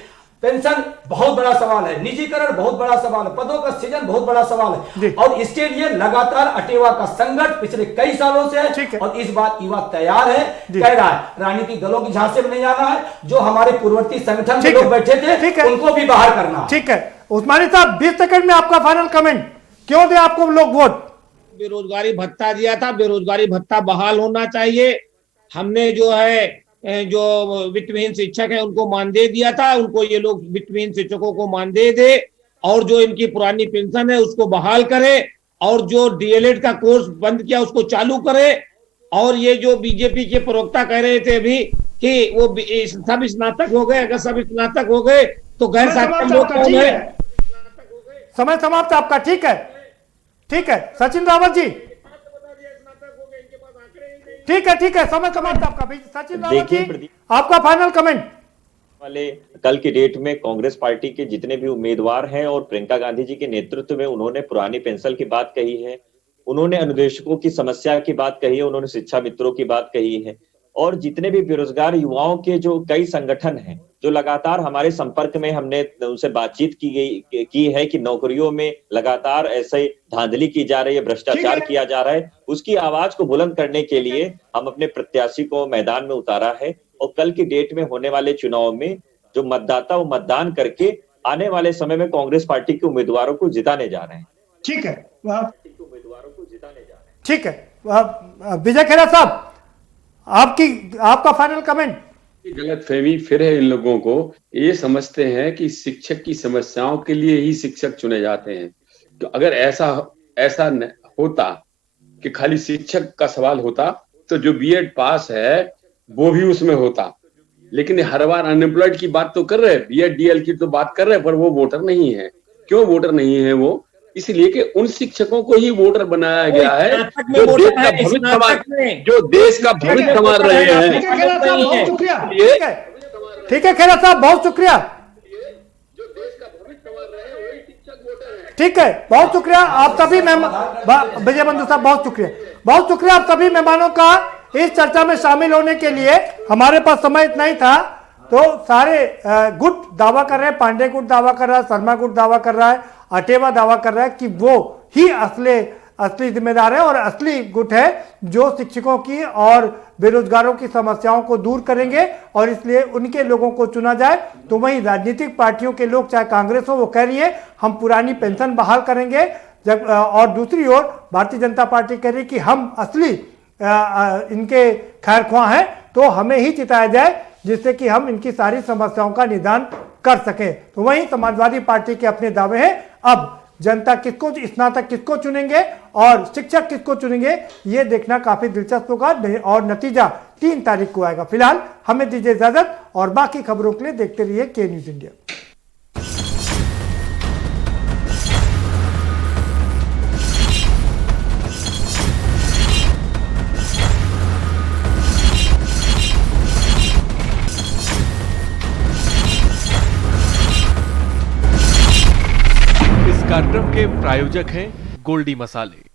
पेंशन बहुत बड़ा सवाल है, निजीकरण बहुत बड़ा सवाल है, पदों का सृजन बहुत बड़ा सवाल है और इसके लिए लगातार अटेवा का संघर्ष पिछले कई सालों से है और इस बात युवा तैयार है, कह रहा है। राजनीतिक दलों की झांसे में नहीं आना है, जो हमारे पूर्ववर्ती संगठन के लोग बैठे थे उनको भी बाहर करना। ठीक है उस्मानी साहब, 20 सेकंड में आपका फाइनल कमेंट, क्यों दे आपको लोग वोट? बेरोजगारी भत्ता दिया था, बेरोजगारी भत्ता बहाल होना चाहिए। हमने जो है जो वित्तविहीन शिक्षक है उनको मानदेय दिया था, उनको ये लोग वित्तविहीन शिक्षकों को मानदेय दे और जो इनकी पुरानी पेंशन है उसको बहाल करे और जो डीएलएड का कोर्स बंद किया उसको चालू करे। और ये जो बीजेपी के प्रवक्ता कह रहे थे अभी कि वो सब स्नातक हो गए, अगर सब स्नातक हो गए तो गैर साक्षर लोग कौन है? समय समाप्त आपका। ठीक है, ठीक है सचिन रावत जी, ठीक है समय समाप्त आपका। सचिन रावत जी आपका फाइनल कमेंट। वाले कल की डेट में कांग्रेस पार्टी के जितने भी उम्मीदवार हैं और प्रियंका गांधी जी के नेतृत्व में उन्होंने पुरानी पेंशन की बात कही है, उन्होंने अनुदेशकों की समस्या की बात कही है, उन्होंने शिक्षा मित्रों की बात कही है और जितने भी बेरोजगार युवाओं के जो कई संगठन हैं जो लगातार हमारे संपर्क में, हमने उनसे बातचीत की है कि नौकरियों में लगातार ऐसे धांधली की जा रही है, भ्रष्टाचार किया जा रहा है, उसकी आवाज को बुलंद करने के लिए हम अपने प्रत्याशी को मैदान में उतारा है और कल की डेट में होने वाले चुनाव में जो मतदाता वो मतदान करके आने वाले समय में कांग्रेस पार्टी के उम्मीदवारों को जिताने जा रहे हैं। ठीक है, उम्मीदवारों को जिताने जा रहे हैं। ठीक है विजय खेरा साहब, आपका फाइनल कमेंट। गलतफहमी फिर है इन लोगों को, ये समझते हैं कि शिक्षक की समस्याओं के लिए ही शिक्षक चुने जाते हैं। तो अगर ऐसा होता कि खाली शिक्षक का सवाल होता तो जो बीएड पास है वो भी उसमें होता, लेकिन हर बार अनएम्प्लॉयड की बात तो कर रहे हैं, बीएड डीएल की तो बात कर रहे हैं, पर वो वोटर नहीं है। क्यों वोटर नहीं है वो? इसलिए कि उन शिक्षकों को ही वोटर बनाया गया है जो देश का भविष्य कमा रहे हैं। ठीक है खेरा साहब, बहुत शुक्रिया। ठीक है, बहुत शुक्रिया आप सभी मेहमान, विजय बंधु साहब बहुत शुक्रिया आप सभी मेहमानों का इस चर्चा में शामिल होने के लिए। हमारे पास समय इतना ही था, तो सारे गुट दावा कर रहे हैं, पांडे गुट दावा कर रहा है, शर्मा गुट दावा कर रहा है, अटेवा दावा कर रहा है कि वो ही असली जिम्मेदार है और असली गुट है जो शिक्षकों की और बेरोजगारों की समस्याओं को दूर करेंगे और इसलिए उनके लोगों को चुना जाए। तो वहीं राजनीतिक पार्टियों के लोग, चाहे कांग्रेस हो, वो कह रही है हम पुरानी पेंशन बहाल करेंगे, जब और दूसरी ओर भारतीय जनता पार्टी कह रही है कि हम असली इनके खैरख्वाह हैं तो हमें ही जिताया जाए जिससे कि हम इनकी सारी समस्याओं का निदान कर सकें। तो वहीं समाजवादी पार्टी के अपने दावे हैं। अब जनता किसको, स्नातक किसको चुनेंगे और शिक्षक किसको चुनेंगे, ये देखना काफी दिलचस्प होगा और नतीजा 3 तारीख को आएगा। फिलहाल हमें दीजिए इजाजत और बाकी खबरों के लिए देखते रहिए के न्यूज इंडिया। कार्यक्रम के प्रायोजक हैं गोल्डी मसाले।